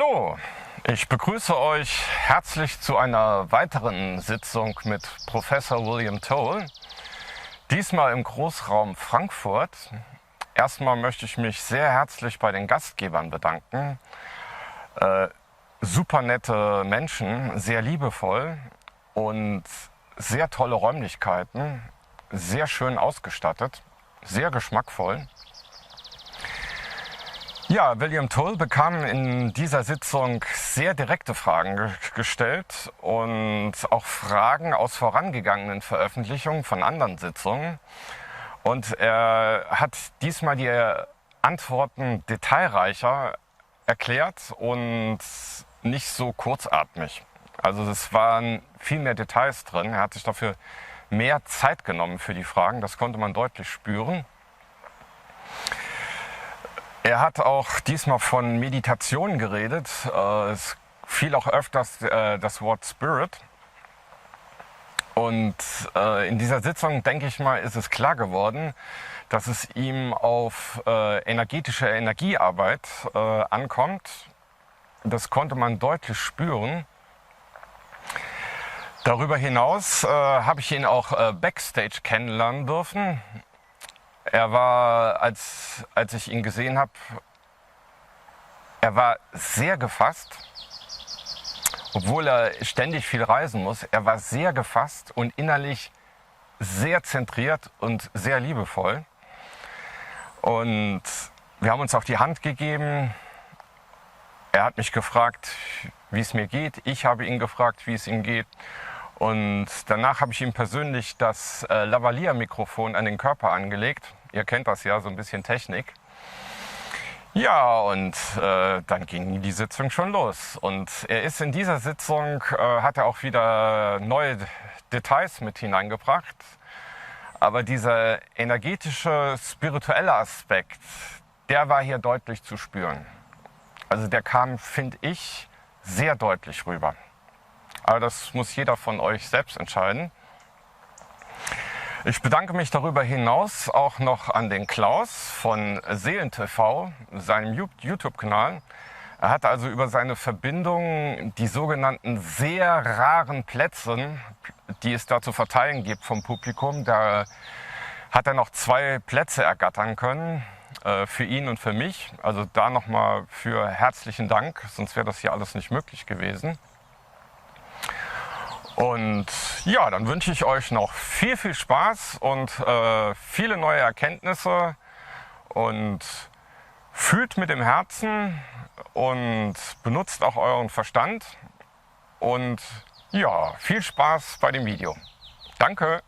Hallo, ich begrüße euch herzlich zu einer weiteren Sitzung mit Professor William Toel, diesmal im Großraum Frankfurt. Erstmal möchte ich mich sehr herzlich bei den Gastgebern bedanken. Super nette Menschen, sehr liebevoll und sehr tolle Räumlichkeiten, sehr schön ausgestattet, sehr geschmackvoll. Ja, William Toel bekam in dieser Sitzung sehr direkte Fragen gestellt und auch Fragen aus vorangegangenen Veröffentlichungen von anderen Sitzungen. Und er hat diesmal die Antworten detailreicher erklärt und nicht so kurzatmig. Also es waren viel mehr Details drin. Er hat sich dafür mehr Zeit genommen für die Fragen. Das konnte man deutlich spüren. Er hat auch diesmal von Meditation geredet. Es fiel auch öfters das Wort Spirit. Und in dieser Sitzung, denke ich mal, ist es klar geworden, dass es ihm auf energetische Energiearbeit ankommt. Das konnte man deutlich spüren. Darüber hinaus habe ich ihn auch backstage kennenlernen dürfen. Er war, als ich ihn gesehen habe, er war sehr gefasst, obwohl er ständig viel reisen muss. Er war sehr gefasst und innerlich sehr zentriert und sehr liebevoll. Und wir haben uns auch die Hand gegeben. Er hat mich gefragt, wie es mir geht. Ich habe ihn gefragt, wie es ihm geht. Und danach habe ich ihm persönlich das Lavalier-Mikrofon an den Körper angelegt. Ihr kennt das ja, so ein bisschen Technik. Ja, und dann ging die Sitzung schon los. Und er ist in dieser Sitzung, hat er auch wieder neue Details mit hineingebracht. Aber dieser energetische, spirituelle Aspekt, der war hier deutlich zu spüren. Also der kam, finde ich, sehr deutlich rüber. Aber das muss jeder von euch selbst entscheiden. Ich bedanke mich darüber hinaus auch noch an den Klaus von SeelenTV, seinem YouTube-Kanal. Er hat also über seine Verbindung die sogenannten sehr raren Plätze, die es da zu verteilen gibt vom Publikum, da hat er noch 2 Plätze ergattern können, für ihn und für mich. Also da nochmal für herzlichen Dank, sonst wäre das hier alles nicht möglich gewesen. Und ja, dann wünsche ich euch noch viel, viel Spaß und viele neue Erkenntnisse und fühlt mit dem Herzen und benutzt auch euren Verstand und ja, viel Spaß bei dem Video. Danke!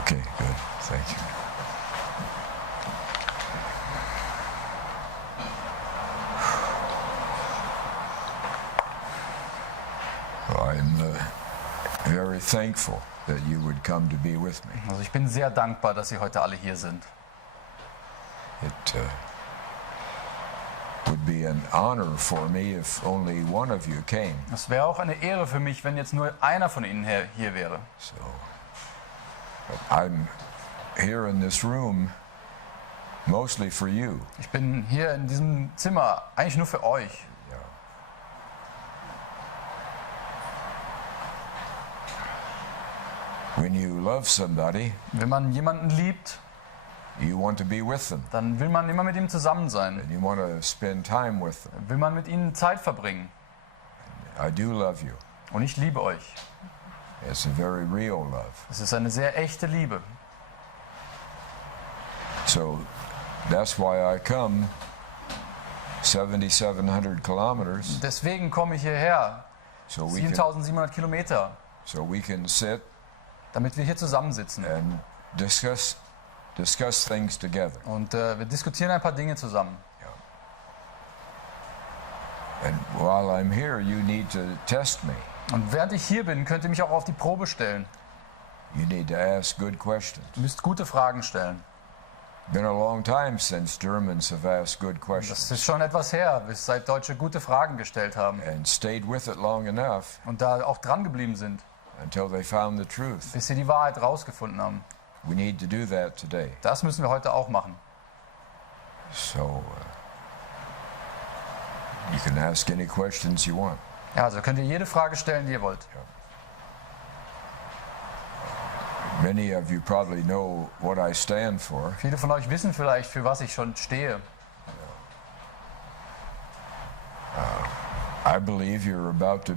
Okay, good. Thank you. Well, I'm very thankful that you would come to be with me. Also ich bin sehr dankbar, dass Sie heute alle hier sind. It would be an honor for me if only one of you came. Es wäre auch eine Ehre für mich, wenn jetzt nur einer von Ihnen hier wäre. So, but I'm here in this room mostly for you. Ich bin hier in diesem Zimmer eigentlich nur für euch. Yeah. When you love somebody, Wenn man jemanden liebt, you want to be with them, dann will man immer mit ihm zusammen sein. and you want to spend time with them. Will man mit ihnen Zeit verbringen. I do love you. Und ich liebe euch. It's a very real love. Es ist eine sehr echte Liebe. So that's why I come 7,700 kilometers Deswegen komme ich hierher. so 7700 Kilometer. we can sit Damit wir hier zusammensitzen. and discuss things together. Und wir diskutieren ein paar Dinge zusammen. And while I'm here, you need to test me. Und während ich hier bin, könnt ihr mich auch auf die Probe stellen. You need to ask good questions. Ihr müsst gute Fragen stellen. Been a long time since Germans have asked good Das questions ist schon etwas her, bis seit Deutsche gute Fragen gestellt haben and stayed with it long enough und da auch dran geblieben sind, until they found the truth. bis sie die Wahrheit rausgefunden haben. We need to do that today. Das müssen wir heute auch machen. So you can ask any questions you want. Ja, also könnt ihr jede Frage stellen, die ihr wollt. Many of you probably know what I stand for. Viele von euch wissen vielleicht, für was ich schon stehe. I believe you're about to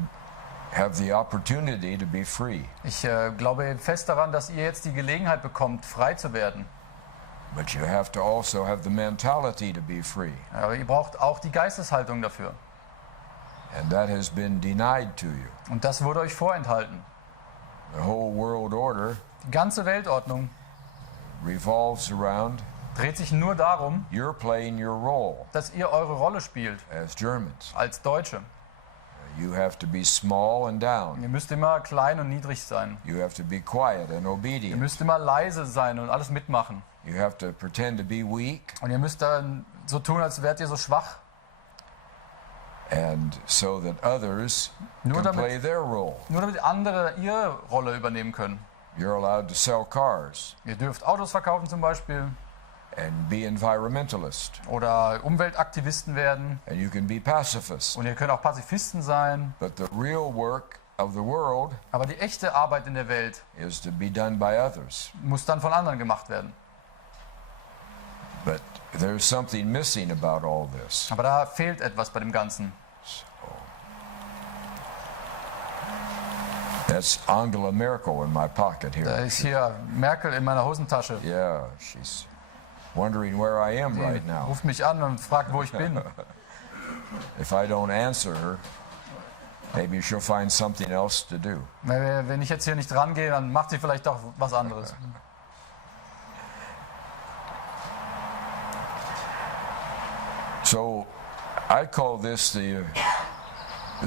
have the opportunity to be free, Ich glaube fest daran, dass ihr jetzt die Gelegenheit bekommt, frei zu werden. but you have to also have the mentality to be free, Aber ihr braucht auch die Geisteshaltung dafür. and that has been denied to you. Und das wurde euch vorenthalten. The whole world order Die ganze Weltordnung revolves around dreht sich nur darum, you're playing your role dass ihr eure Rolle spielt as Germans. als Deutsche. You have to be small and down. Ihr müsst immer klein und niedrig sein. You have to be quiet and Ihr obedient. müsst immer leise sein und alles mitmachen. You have to pretend to be weak, Und ihr müsst dann so tun, als wärt ihr so schwach. and so that others Nur can play damit, their role. nur damit andere ihre Rolle übernehmen können. You're allowed to sell cars Ihr dürft Autos verkaufen zum Beispiel and be environmentalist, oder Umweltaktivisten werden. and you can be pacifist. Und ihr könnt auch Pazifisten sein. But the real work of the world Aber die echte Arbeit in der Welt is to be done by others. muss dann von anderen gemacht werden. But there's something missing about all this. Aber da fehlt etwas bei dem Ganzen. That's Angela Merkel in my pocket Da here. ist hier Merkel in meiner Hosentasche. Yeah, she's wondering where I am right Die now. ruft mich an und fragt, wo ich bin. If I don't answer her, maybe she'll find something else to do. Wenn ich jetzt hier nicht rangehe, dann macht sie vielleicht doch was anderes. So I call this the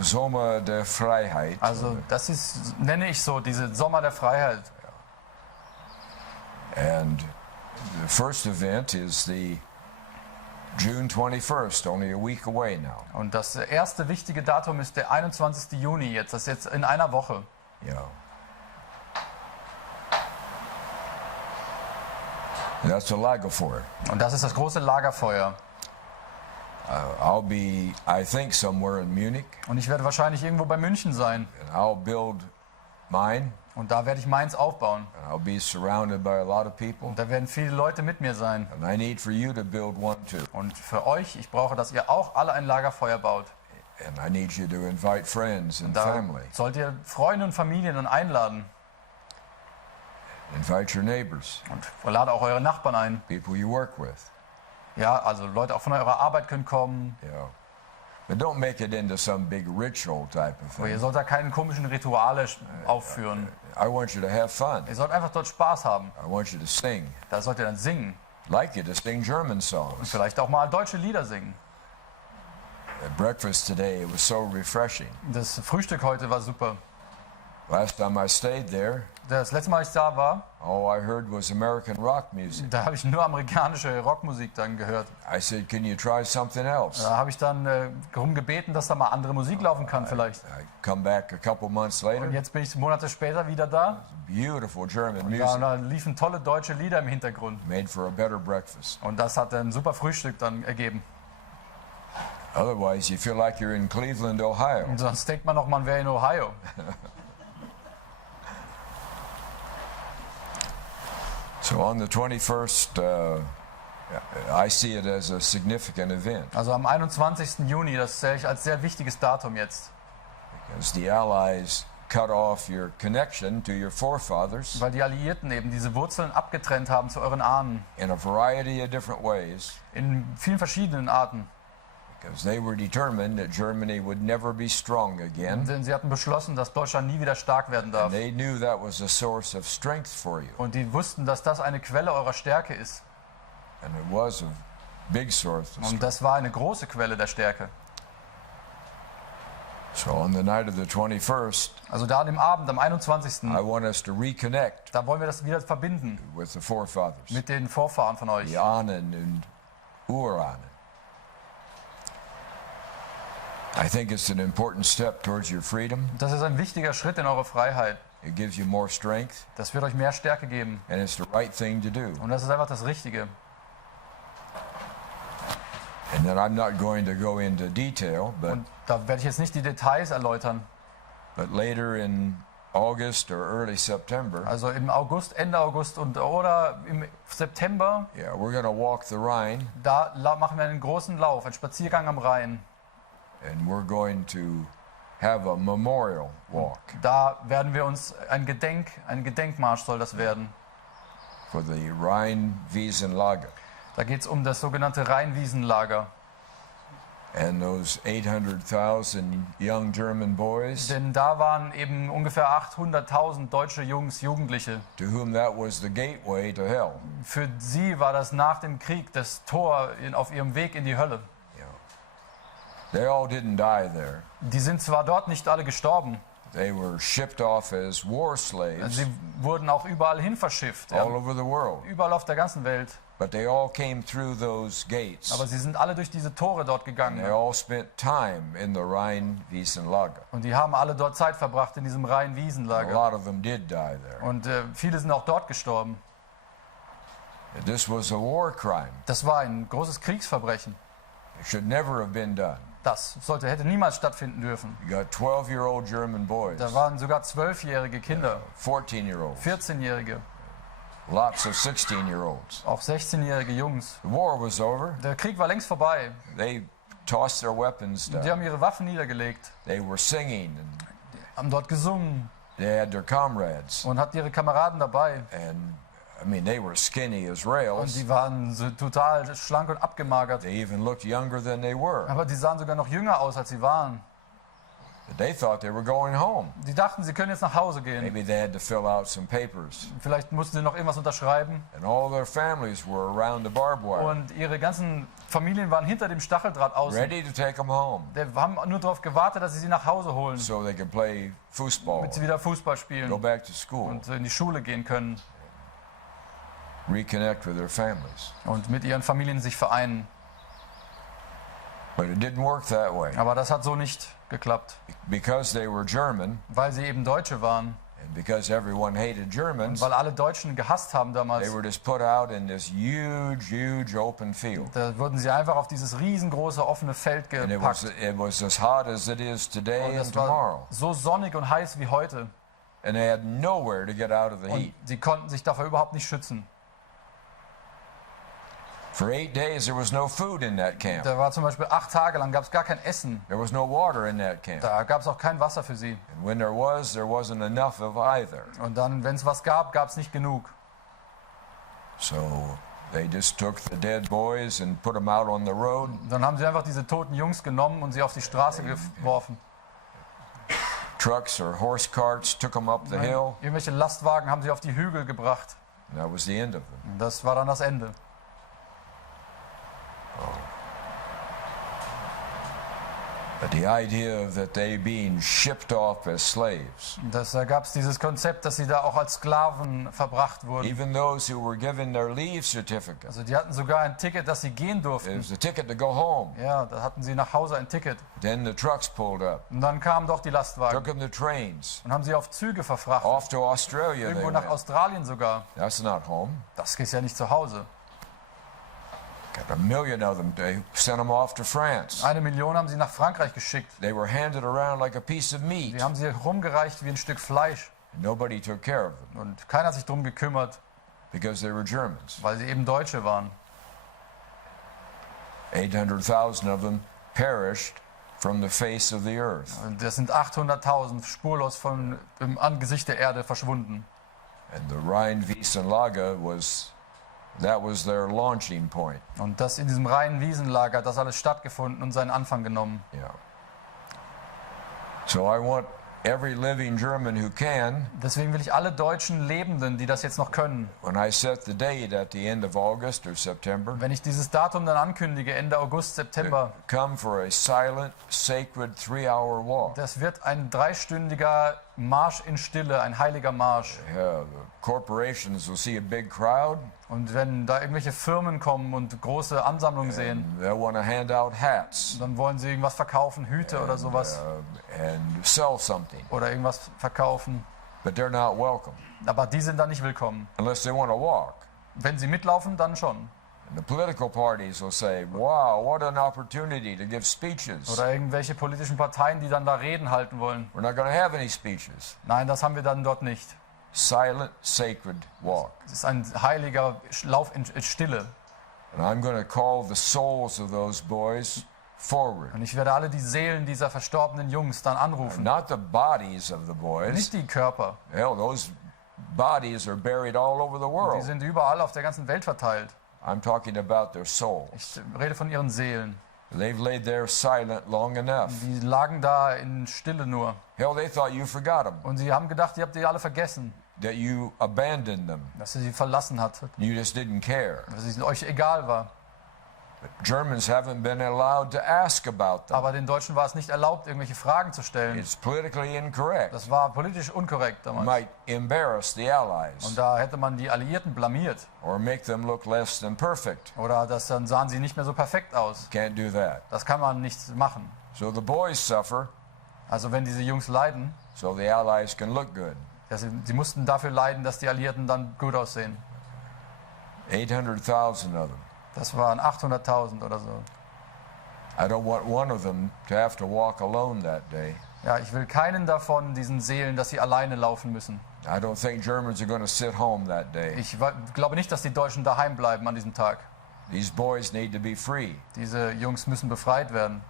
Sommer der Freiheit. Also das ist, nenne ich so, diese Sommer der Freiheit. And the first event is the June 21st, only a week away now. Und das erste wichtige Datum ist der 21. Juni jetzt, das ist jetzt in einer Woche. Yeah. And that's a Lagerfeuer. Und das ist das große Lagerfeuer. I'll be, I think, somewhere in Munich, Und ich werde wahrscheinlich irgendwo bei München sein. and I'll build mine, Und da werde ich meins aufbauen. and I'll be surrounded by a lot of people. Und da werden viele Leute mit mir sein. And I need for you to build one too. Und für euch, ich brauche, dass ihr auch alle ein Lagerfeuer baut. And I need you to invite friends and Da family. sollt ihr Freunde und Familien dann einladen. Invite your neighbors, Und lade auch eure Nachbarn ein. people you work with. Ja, also Leute auch von eurer Arbeit können kommen. Yeah. But don't make it into some big ritual type of Aber ihr thing. sollt da keine komischen Rituale aufführen. I want you to have fun. Ihr sollt einfach dort Spaß haben. I want you to sing. Da sollt ihr dann singen. I'd like you to sing German Und songs. vielleicht auch mal deutsche Lieder singen. At breakfast today, it was so refreshing. Das Frühstück heute war super. Last time I stayed there, Das letzte Mal, als ich da war, all I heard was American rock music. da habe ich nur amerikanische Rockmusik dann gehört. I said, can you try something else? Da habe ich dann darum gebeten, dass da mal andere Musik laufen kann vielleicht. I come back a couple months Und later, jetzt bin ich Monate später wieder da. beautiful German Ja, music, und da liefen tolle deutsche Lieder im Hintergrund. made for a better breakfast. Und das hat ein super Frühstück dann ergeben. Otherwise, you feel like you're in Cleveland, Ohio. Und sonst denkt man noch, man wäre in Ohio. So on the 21st, I see it as a significant event, Also am 21. Juni, das sehe ich als sehr wichtiges Datum jetzt. because the Allies cut off your connection to your forefathers Weil die Alliierten eben diese Wurzeln abgetrennt haben zu euren Ahnen. in a variety of different ways, In vielen verschiedenen Arten. because they were determined that Germany would never be strong again. Denn sie hatten beschlossen, dass Deutschland nie wieder stark werden darf. They knew that was a source of strength for you, Und die wussten, dass das eine Quelle eurer Stärke ist. and it was a big source of Und strength. das war eine große Quelle der Stärke. So on the night of the 21st, Also da an dem Abend, am 21. I want us to reconnect Da wollen wir das wieder verbinden with the forefathers, mit den Vorfahren von euch. the Ahnen and unserer. I think it's an important step towards your freedom. Das ist ein wichtiger Schritt in eure Freiheit. It gives you more strength, Das wird euch mehr Stärke geben. and it's the right thing to do. Und das ist einfach das Richtige. And then I'm not going to go into detail, Und da werde ich jetzt nicht die Details erläutern. but later in August or early September, Also im August, Ende August oder im September, yeah, we're going to walk the Rhine, da machen wir einen großen Lauf, einen Spaziergang am Rhein. and we're going to have a memorial walk Da werden wir uns ein Gedenkmarsch soll das werden. for the Rheinwiesenlager. Da geht es um das sogenannte Rheinwiesenlager. And those 800,000 young German boys, Denn da waren eben ungefähr 800.000 deutsche Jungs, Jugendliche. to whom that was the gateway to hell. Für sie war das nach dem Krieg das Tor auf ihrem Weg in die Hölle. They all didn't die there. Die sind zwar dort nicht alle gestorben, They were shipped off as war slaves sie wurden auch überall hin verschifft, all ja, over the world. überall auf der ganzen Welt. But they all came through those gates. Aber sie sind alle durch diese Tore dort gegangen. They all spent time in the Rheinwiesenlager. Und die haben alle dort Zeit verbracht in diesem A Rhein-Wiesenlager. lot of them did die there. Und viele sind auch dort gestorben. This was a war crime. Das war ein großes Kriegsverbrechen. It should never have been done. Das hätte niemals stattfinden dürfen. You got 12-year-old German boys, Da waren sogar 12-jährige Kinder, 14-year-olds, 14-jährige, lots of 16-year-olds. auch 16-jährige Jungs. The war was over. Der Krieg war längst vorbei. They tossed their weapons Die down. haben ihre Waffen niedergelegt, They were singing, and haben dort gesungen they had their comrades. und hatten ihre Kameraden dabei. And I mean, they were skinny as Und rails. die waren so total schlank und abgemagert. They even looked younger than they were. Aber die sahen sogar noch jünger aus, als sie waren. But they thought they were going home. Die dachten, sie können jetzt nach Hause gehen. Maybe they had to fill out some papers. Vielleicht mussten sie noch irgendwas unterschreiben. And all their families were around the barbed wire, Und ihre ganzen Familien waren hinter dem Stacheldraht außen. ready to take them home Die haben nur darauf gewartet, dass sie sie nach Hause holen, so they could play football, damit sie wieder Fußball go spielen back to school, und in die Schule gehen können reconnect with their families. und mit ihren Familien sich vereinen. But it didn't work that way. Aber das hat so nicht geklappt, Because they were German, weil sie eben Deutsche waren and because everyone hated und Germans, weil alle Deutschen gehasst haben they damals. were just put out in this huge open field. Da wurden sie einfach auf dieses riesengroße offene Feld And gepackt. it was as hot as it is today Und and es war tomorrow. so sonnig und heiß wie heute. And they had nowhere to get out of the Und heat. sie konnten sich davor überhaupt nicht schützen. For 8 days, there was no food in that camp. Da war zum Beispiel 8 Tage lang gab es gar kein Essen. There was no water in that camp. Da gab es auch kein Wasser für sie. And when there wasn't enough of either. Und dann, wenn es was gab, gab es nicht genug. So they just took the dead boys and put them out on the road. Dann haben sie einfach diese toten Jungs genommen und sie auf die Straße geworfen. Trucks or horse carts took them up the hill. Irgendwelche Lastwagen haben sie auf die Hügel gebracht. And that was the end of them. Und das war dann das Ende. But the idea that they being shipped off as slaves, Da gab es dieses Konzept, dass sie da auch als Sklaven verbracht wurden. even those who were given their leave certificate, Also die hatten sogar ein Ticket, dass sie gehen it durften. was a ticket to go home. Ja, da hatten sie nach Hause ein Ticket. Then the trucks pulled up, Und dann kamen doch die took Lastwagen them to trains, und haben sie auf Züge verfrachtet. off to Australia they Irgendwo nach went. Australien sogar. That's not home. Das ist ja nicht zu Hause. Got 1 million of them. They sent them off to France. 1 Million haben sie nach Frankreich geschickt. They were handed around like a piece of meat. Die haben sie rumgereicht wie ein Stück Fleisch. Nobody took care of them Und keiner hat sich darum gekümmert, because they were Germans. weil sie eben Deutsche waren. 800,000 of them perished from the face of the earth. Und das sind 800.000 spurlos vom Angesicht der Erde verschwunden. And the Rheinwiesenlager was their launching point. Und das in diesem reinen Wiesenlager hat das alles stattgefunden und seinen Anfang genommen. Yeah. So I want every living German who can, Deswegen will ich alle deutschen Lebenden, die das jetzt noch können, when I set the date at the end of August or September, wenn ich dieses Datum dann ankündige, Ende August, September, come for a silent, sacred 3-hour walk. das wird ein 3-stündiger Marsch in Stille, ein heiliger Marsch. The corporations will see a big crowd. Und wenn da irgendwelche Firmen kommen und große Ansammlungen sehen, They'll want to hand out hats dann wollen sie irgendwas verkaufen, Hüte oder sowas, and sell something, oder irgendwas verkaufen. but they're not welcome Aber die sind dann nicht willkommen. unless they want to walk. Wenn sie mitlaufen, dann schon. And the political parties will say, "Wow, what an opportunity to give speeches." Oder irgendwelche politischen Parteien, die dann da Reden halten wollen. We're not going to have any speeches. Nein, das haben wir dann dort nicht. Silent, sacred walk. Es ist ein heiliger Lauf in Stille. And I'm going to call the souls of those boys forward. Und ich werde alle die Seelen dieser verstorbenen Jungs dann anrufen. Not the bodies of the boys. Nicht die Körper. Hell, those bodies are buried all over the Die world. sind überall auf der ganzen Welt verteilt. I'm talking about their souls. Ich rede von ihren Seelen. They've laid there silent long enough. Die lagen da in Stille nur. Hell, they thought you forgot them, Und sie haben gedacht, ihr habt die alle vergessen. that you abandoned them. Dass ihr sie verlassen hattet. You just didn't care. Dass es euch egal war. But Germans haven't been allowed to ask about them. Aber den Deutschen war es nicht erlaubt, irgendwelche Fragen zu stellen. It's politically incorrect. Das war politisch unkorrekt It damals. might embarrass the Allies Und da hätte man die Alliierten blamiert. or make them look less than perfect. Oder dann sahen sie nicht mehr so perfekt aus. Can't do that. Das kann man nicht machen. So the boys suffer, Also wenn diese Jungs leiden, so the Allies can look good. sie mussten dafür leiden, dass die Alliierten dann gut aussehen. 800,000 of them. Das waren 800.000 oder so. I don't want one of them to have to walk alone that day. Ja, ich will keinen davon, diesen Seelen, dass sie alleine laufen müssen. I don't think Germans are going to sit home that day. Ich glaube nicht, dass die Deutschen daheim bleiben an diesem Tag. These boys need to be free, Diese Jungs müssen befreit werden.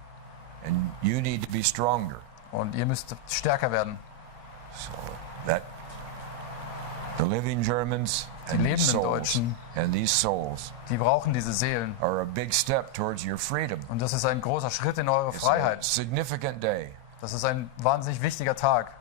and you need to be stronger. Und ihr müsst stärker werden. So that the living Germans Die and these lebenden souls Deutschen, and these souls die brauchen diese Seelen. are a big step towards your freedom. Und das ist ein großer Schritt in eure It's a Freiheit. significant day. Das ist ein wahnsinnig wichtiger Tag.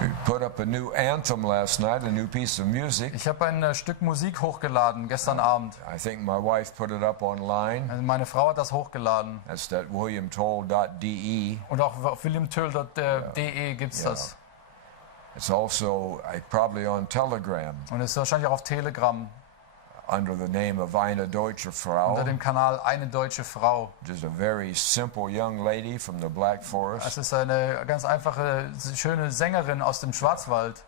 We put up a new anthem last night, a new piece of music. Ich habe ein Stück Musik hochgeladen gestern Abend. I think my wife put it up online. Also meine Frau hat das hochgeladen. That's that williamtoel.de. Und auch auf williamtoel.de gibt es das. It's also probably on Telegram Und es ist wahrscheinlich auch auf Telegram under the name of eine deutsche Frau. unter dem Kanal Eine deutsche Frau. Just a very simple young lady from the Black Es Forest. ist eine ganz einfache, schöne Sängerin aus dem Schwarzwald.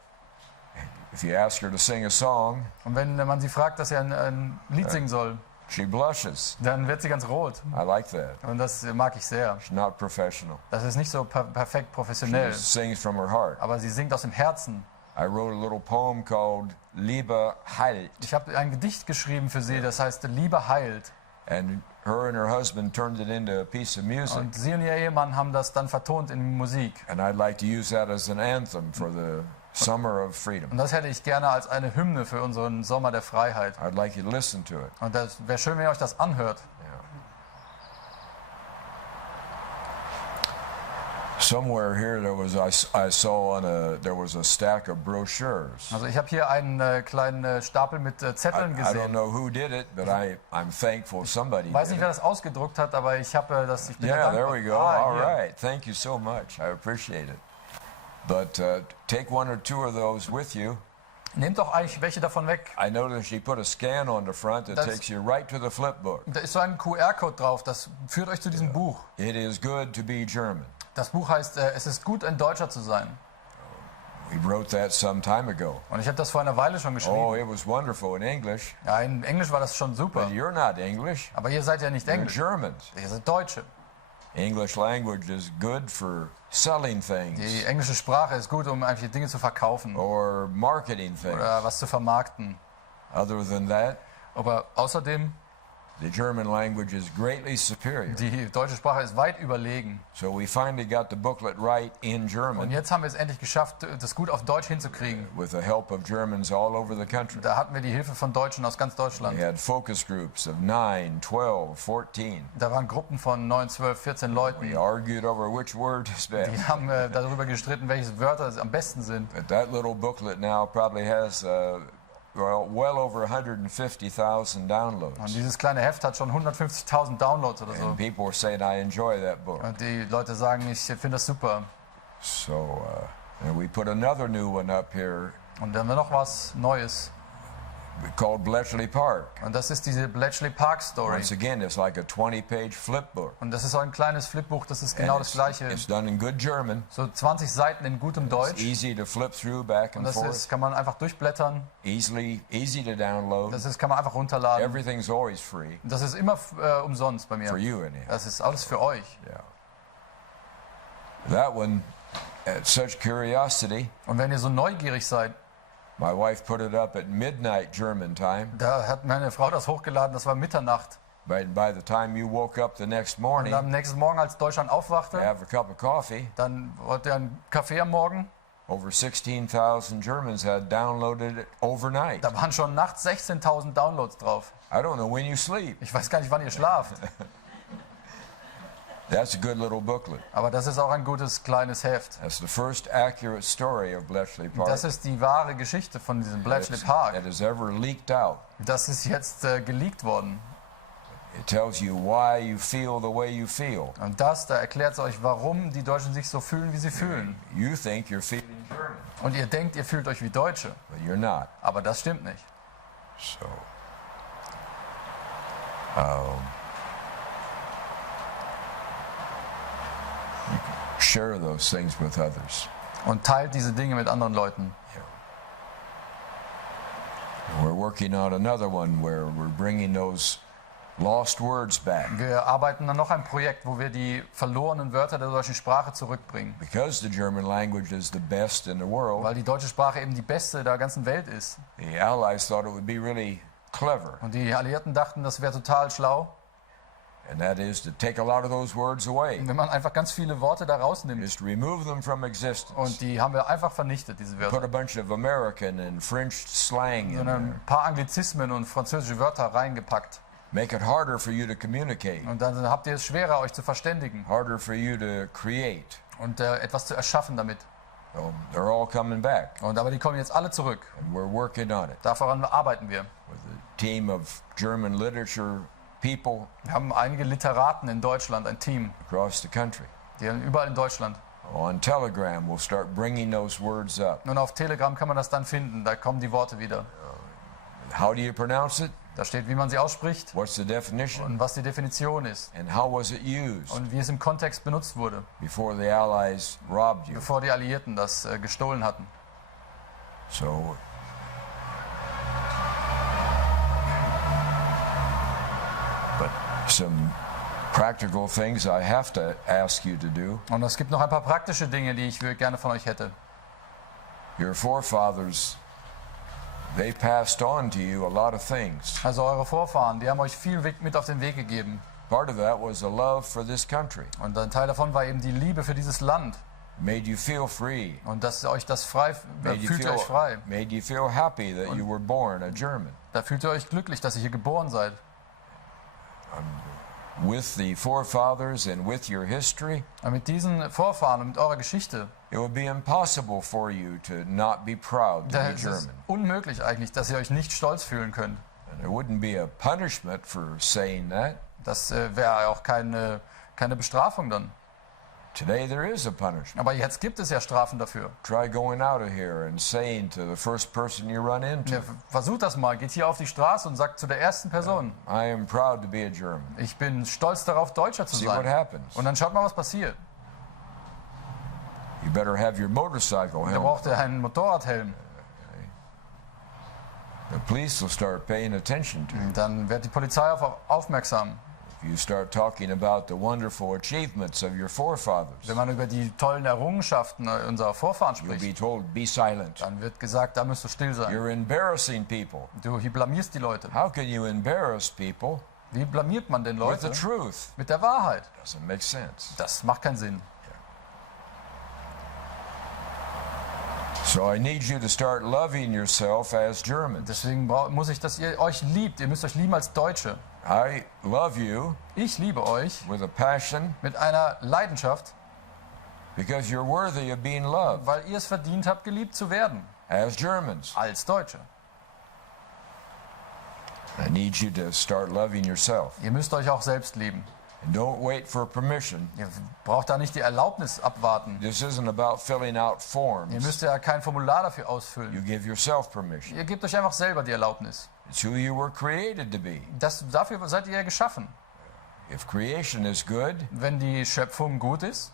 If you ask her to sing a song, Und wenn man sie fragt, dass sie ein Lied singen soll, she blushes. dann wird sie ganz rot. I like that. Und das mag ich sehr. She's not professional. Das ist nicht so perfekt She professionell, just sings from her heart. aber sie singt aus dem Herzen. I wrote a little poem called Liebe heilt. Ich habe ein Gedicht geschrieben für sie, das heißt Liebe heilt. And her husband turned it into a piece of music. Und sie und ihr Ehemann haben das dann vertont in Musik. And I'd like to use that as an anthem for the summer of freedom. Und das hätte ich gerne als eine Hymne für unseren Sommer der Freiheit. I'd like you to listen to it. Und das wäre schön, wenn ihr euch das anhört. Somewhere here I saw there was a stack of brochures. Also ich habe hier einen kleinen Stapel mit Zetteln I don't gesehen. know who did it, but I'm thankful somebody Ich weiß did nicht, wer it. das ausgedruckt hat, aber ich habe das. Ich bin Yeah, there dankbar. we go. All Hier. right. Thank you so much. I appreciate it. But take one or two of those with you. Nehmt doch eigentlich welche davon weg. I noticed she put a scan on the front that That's- takes you right to the flip book. Da ist so ein QR-Code drauf, das führt euch zu diesem Buch. It is good to be German. Das Buch heißt, es ist gut, ein Deutscher zu sein. We wrote that some time ago. Und ich habe das vor einer Weile schon geschrieben. Oh, it was wonderful in English. Ja, in Englisch war das schon super. But you're not English. Aber ihr seid ja nicht You're Englisch. Germans. Ihr seid Deutsche. English language is good for selling things Die englische Sprache ist gut, um einfach Dinge zu verkaufen or marketing things. oder was zu vermarkten. Other than that, Aber außerdem, The German language is greatly superior. Die deutsche Sprache ist weit überlegen. So we finally got the booklet right in Und German jetzt haben wir es endlich geschafft, das gut auf Deutsch hinzukriegen. with the help of Germans all over the country. Da hatten wir die Hilfe von Deutschen aus ganz We Deutschland. had focus groups of 9, 12, 14. Da waren Gruppen von 9, 12, 14 Leuten. We argued over which word is best. Die haben darüber gestritten, welche Wörter am besten sind. But that little booklet now probably has well over 150,000 Und downloads. dieses kleine Heft hat schon 150.000 Downloads oder so. And people are saying, I enjoy that book. Und die Leute sagen, ich finde das super. So and we put another new one up here Und dann haben wir noch was Neues. called Bletchley Park. Und das ist diese Bletchley Park Story. Once again, it's like a 20-page flip book. Und das ist so ein kleines Flipbuch, das ist genau And das gleiche. it's done in good German. So 20 Seiten in gutem It's Deutsch. easy to flip through back Und and das forth. kann man einfach durchblättern. Easy to download. Kann man einfach runterladen. Everything's always free Und das ist immer umsonst bei mir. for you anyhow. Das ist alles für euch. Yeah. That one, at such curiosity, Und wenn ihr so neugierig seid, my wife put it up at midnight German time. da hat meine Frau das hochgeladen, das war Mitternacht. By the time you woke up the next Und morning am nächsten Morgen, als Deutschland to aufwachte, have a cup of coffee, dann wollte er einen Kaffee am Morgen. over 16,000 Germans had downloaded it overnight. Da waren schon nachts 16.000 Downloads drauf. I don't know when you sleep. Ich weiß gar nicht, wann ihr schlaft. That's a good little booklet. Aber das ist auch ein gutes kleines Heft. That's the first accurate story of Bletchley Park Das ist die wahre Geschichte von diesem Bletchley Park. that has ever leaked out. Das ist jetzt geleakt worden. It tells you why you feel the way you feel. Und da erklärt es euch, warum die Deutschen sich so fühlen, wie sie fühlen. You think you're feeling German, Und ihr denkt, ihr fühlt euch wie Deutsche. but you're not. Aber das stimmt nicht. So, you can share those things with others. Und teilt diese Dinge mit anderen Leuten. We're working on another one where we're bringing those lost words back. Wir arbeiten an noch ein Projekt, wo wir die verlorenen Wörter der deutschen Sprache zurückbringen. Because the German language is the best in the world, Weil die deutsche Sprache eben die beste der ganzen Welt ist. the Allies thought it would be really clever, Und die Alliierten dachten, das wäre total schlau, and that is to take a lot of those words away, wenn man einfach ganz viele Worte da rausnimmt. just remove them from existence. Und die haben wir einfach vernichtet, diese Put Wörter. a bunch of American and French slang in Sondern there. ein paar Anglizismen und französische Wörter reingepackt. Make it harder for you to communicate, Und dann habt ihr es schwerer, euch zu verständigen harder for you to create. und etwas zu erschaffen damit. So they're all coming back, Aber die kommen jetzt alle zurück. and we're working on it Daran arbeiten wir. with a team of German literature people Wir haben einige Literaten in Deutschland, ein Team, across the country. die überall in Deutschland. On Telegram, we'll start bringing those words up. Und auf Telegram kann man das dann finden, da kommen die Worte wieder. How do you pronounce it? Da steht, wie man sie ausspricht What's the definition? und was die Definition ist And how was it used und wie es im Kontext benutzt wurde, before the Allies robbed you? bevor die Alliierten das gestohlen hatten. So, but some practical things I have to ask you to do. Und es gibt noch ein paar praktische Dinge, die ich gerne von euch hätte. Your forefathers, they passed on to you a lot of things. Also eure Vorfahren, die haben euch viel mit auf den Weg gegeben. Part of that was a love for this country. Und ein Teil davon war eben die Liebe für dieses Land. Made you feel free. Und dass euch das frei, Made you fühlt ihr euch frei. made you feel happy that you were born a German. Da fühlt ihr euch glücklich, dass ihr hier geboren seid. With the forefathers and with your history, Und mit diesen Vorfahren und mit eurer Geschichte, it would be impossible for you to not be proud to da be ist es German. unmöglich eigentlich, dass ihr euch nicht stolz fühlen könnt. And there wouldn't be a punishment for saying that. Das wäre auch keine Bestrafung dann. Today there is a punishment. Aber jetzt gibt es ja Strafen dafür. Try going out of here and saying to the first person you run into, Ja, versucht das mal, geht hier auf die Straße und sagt zu der ersten Person, I am proud to be a German. ich bin stolz darauf, Deutscher zu See what sein. happens. Und dann schaut mal, was passiert. You better have your motorcycle Da helmet. braucht ihr einen Motorradhelm. The police will start paying attention to you. Dann wird die Polizei aufmerksam. If you start talking about the wonderful achievements of your forefathers, Wenn man über die tollen Errungenschaften unserer Vorfahren you'll be spricht, told, be silent. dann wird gesagt, da müsst du still sein. You're embarrassing people. Du hier blamierst die Leute. How can you embarrass people Wie blamiert man denn with the Leute? truth. Mit der Wahrheit. Doesn't make sense. Das macht keinen Sinn. So I need you to start loving yourself as Germans. Deswegen muss ich, dass ihr euch liebt. Ihr müsst euch lieben als Deutsche. I love you Ich liebe euch with a passion mit einer Leidenschaft, because you're worthy of being loved weil ihr es verdient habt, geliebt zu werden. as Germans. Als Deutsche. I need you to start loving yourself. Ihr müsst euch auch selbst lieben. And don't wait for permission. Ihr braucht da nicht die Erlaubnis abwarten. This isn't about filling out Ihr forms. müsst ja kein Formular dafür You ausfüllen. give yourself permission. Ihr gebt euch einfach selber die Erlaubnis. It's who you were created to be. Dafür seid ihr ja geschaffen. If creation is good, Wenn die Schöpfung gut ist,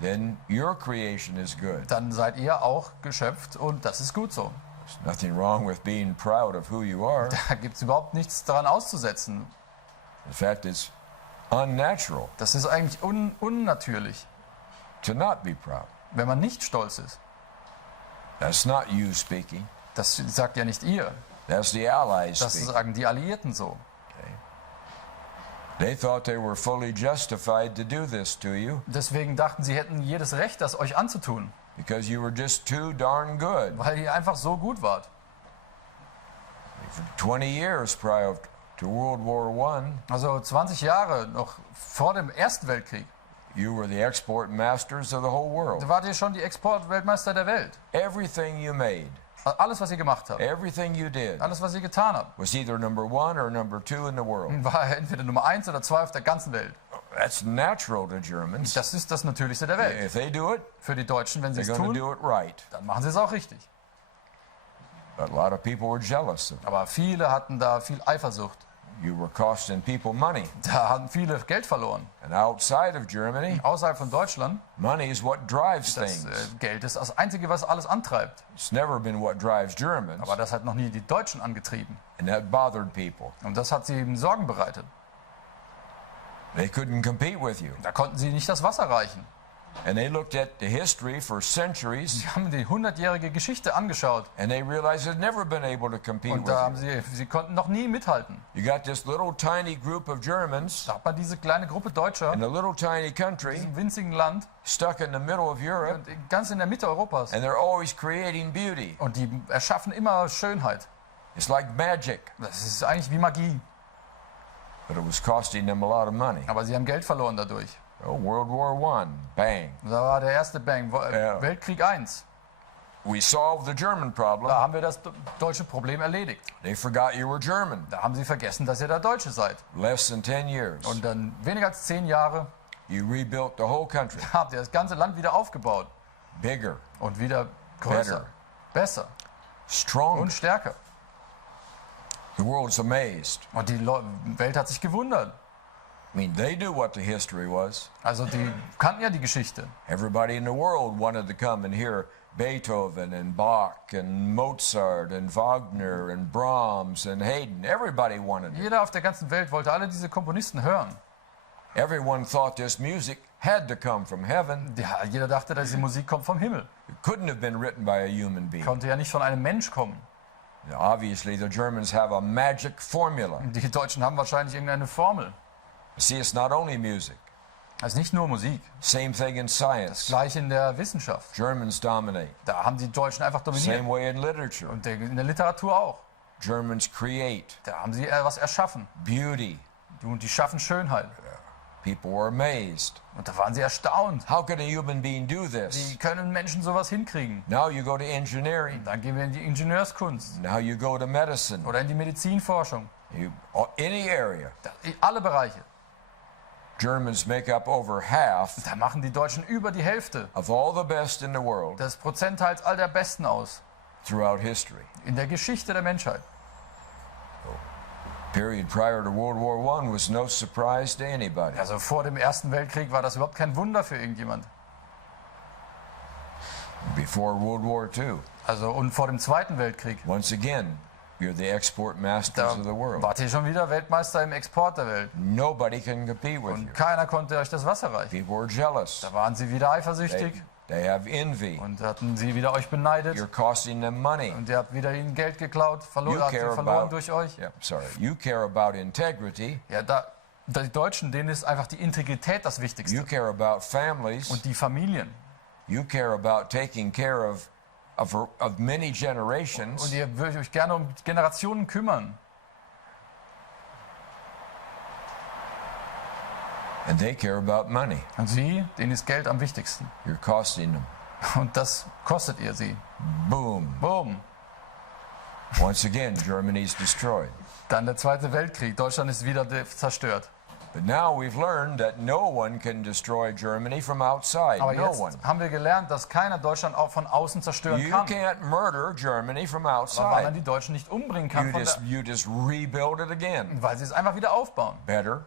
then your creation is good. dann seid ihr auch geschöpft und das ist gut so. There's nothing wrong with being proud of who you are. Da gibt es überhaupt nichts daran auszusetzen. In fact, it's unnatural Das ist eigentlich unnatürlich, to not be proud. wenn man nicht stolz ist. That's not you speaking. Das sagt ja nicht ihr, That's the Allies das speaking. sagen die Alliierten so. They thought they were fully justified to do this to you Deswegen dachten sie hätten jedes Recht, das euch anzutun, because you were just too darn good. weil ihr einfach so gut wart. For 20 years prior to World War I, Also 20 Jahre noch vor dem Ersten Weltkrieg, you were the export masters of the whole world. da wart ihr schon die Exportweltmeister der Welt. Everything you made, Alles, was ihr gemacht habt, everything you did, alles, was ihr getan habt, was either number 1 or number 2 in the world. war entweder Nummer 1 oder 2 auf der ganzen Welt. That's natural to Germans. Das ist das Natürlichste der Welt. If they do it, Für die Deutschen, wenn sie they're es going to tun, do it right. dann machen sie es auch richtig. But a lot of people were jealous of it. Aber viele hatten da viel Eifersucht. You were costing people money. Da haben viele Geld verloren. And outside of Germany, Außerhalb von Deutschland, money is what drives das things. Geld ist das Einzige, was alles antreibt. It's never been what drives Germans. Aber das hat noch nie die Deutschen angetrieben. And that bothered people. Und das hat sie eben Sorgen bereitet. They couldn't compete with you. Da konnten sie nicht das Wasser reichen. And they looked at the history for centuries, Sie haben die 100-jährige Geschichte angeschaut. and they realized they'd never been able to compete Und da haben with you. sie konnten noch nie mithalten. You got this little tiny group of Germans Da hat man diese kleine Gruppe Deutscher in in a little tiny country diesem winzigen Land, stuck in the middle of Europe, und ganz in der Mitte Europas. and they're always creating beauty. Und die erschaffen immer Schönheit. It's like magic, Das ist eigentlich wie Magie. but it was costing them a lot of money. Aber sie haben Geld verloren dadurch. Oh, World War I, bang. Da war der erste Bang, Ja. Weltkrieg I. We solved the German problem. Da haben wir das deutsche Problem erledigt. They forgot you were German. Da haben sie vergessen, dass ihr da Deutsche seid. Less than 10 years. Und dann weniger als 10 Jahre You rebuilt the whole country. habt ihr das ganze Land wieder aufgebaut. Bigger, Und wieder größer, Better. besser stronger. und stärker. The world's amazed. Und die Welt hat sich gewundert. I mean, they knew what the history was. Also die kannten ja die Geschichte. Everybody in the world wanted to come and hear Beethoven and Bach and Mozart and Wagner and Brahms and Haydn. Everybody wanted it. Jeder auf der ganzen Welt wollte alle diese Komponisten hören. Everyone thought this music had to come from heaven. Ja, jeder dachte, dass die Musik kommt vom Himmel. It couldn't have been written by a human being. Konnte ja nicht von einem Mensch kommen. Obviously, the Germans have a magic formula. Die Deutschen haben wahrscheinlich irgendeine Formel. See, it's not only music. Also nicht nur Musik. Same thing in science. Gleich in der Wissenschaft. Germans dominate. Da haben die Deutschen einfach dominiert. Same way in literature. Und in der Literatur auch. Germans create Da haben sie was erschaffen. beauty. Und die schaffen Schönheit. People were amazed. Und da waren sie erstaunt. How could a human being do Wie this? können Menschen sowas hinkriegen? Now you go to engineering. Dann gehen wir in die Ingenieurskunst Now you go to medicine. oder in die Medizinforschung. Any area. Alle Bereiche. Germans make up over half Da machen die Deutschen über die Hälfte of all the best in the world des Prozentteils all der Besten aus. throughout history. In der Geschichte der Menschheit. Period prior to World War I was no surprise to anybody. Also vor dem Ersten Weltkrieg war das überhaupt kein Wunder für irgendjemand. Before World War II, Also und vor dem Zweiten Weltkrieg. once again, you're the export masters Da of the world. wart ihr schon wieder Weltmeister im Export der Welt. Nobody can compete with you. Und keiner konnte euch das Wasser reichen. People were jealous. Da waren sie wieder eifersüchtig. They have envy. Und hatten sie wieder euch beneidet. You're costing them money. Und ihr habt wieder ihnen Geld geklaut, verloren durch euch. Yeah, sorry. You care about integrity. Ja, die Deutschen, denen ist einfach die Integrität das Wichtigste. You care about families. Und die Familien. You care about taking care of many generations. Und ihr würdet euch gerne um Generationen kümmern. And they care about money. Und sie, denen ist Geld am wichtigsten. You're costing them. Und das kostet ihr sie. Boom. Boom. Once again, Germany's destroyed. Dann der Zweite Weltkrieg. Deutschland ist wieder zerstört. But now we've learned that no one can destroy Germany from outside. Aber No jetzt one. haben wir gelernt, dass keiner Deutschland auch von außen zerstören You kann. can't murder Germany from Aber weil man outside. die Deutschen nicht umbringen kann, You just rebuild it again. weil sie es einfach wieder aufbauen. Better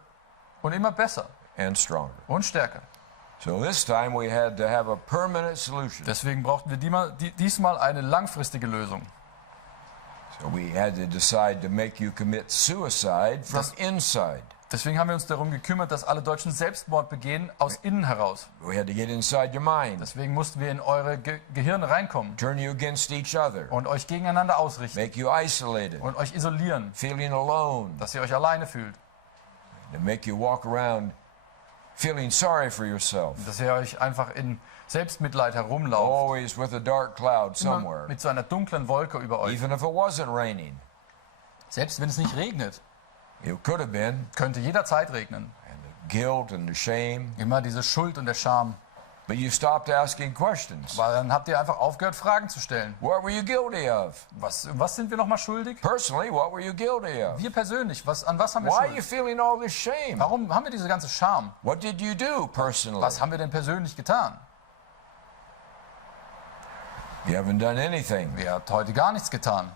Und immer besser and stronger. und stärker. So this time we had to have a permanent solution. Deswegen brauchten wir diesmal eine langfristige Lösung. So we had to decide to make you commit suicide from inside. Deswegen haben wir uns darum gekümmert, dass alle Deutschen Selbstmord begehen aus innen heraus. We had to get inside your mind, Deswegen mussten wir in eure Gehirne reinkommen turn you against each other, und euch gegeneinander ausrichten make you isolated, und euch isolieren, feeling alone, dass ihr euch alleine fühlt, to make you walk around feeling sorry for yourself, dass ihr euch einfach in Selbstmitleid herumlauft, always with a dark cloud immer somewhere, mit so einer dunklen Wolke über euch. even if it wasn't raining. Selbst wenn es nicht regnet, It could have been, könnte jederzeit regnen. and the guilt and the shame, Immer diese Schuld und der Scham. but you stopped asking questions. Weil dann habt ihr einfach aufgehört, Fragen zu stellen. What were you guilty of? Was sind wir nochmal schuldig? Personally, what were you guilty of? Wir persönlich, an was haben wir Why are you Schuld? feeling all this shame? Warum haben wir diese ganze Scham? What did you do personally? Was haben wir denn persönlich getan? You haven't done anything. Ihr habt heute gar nichts getan.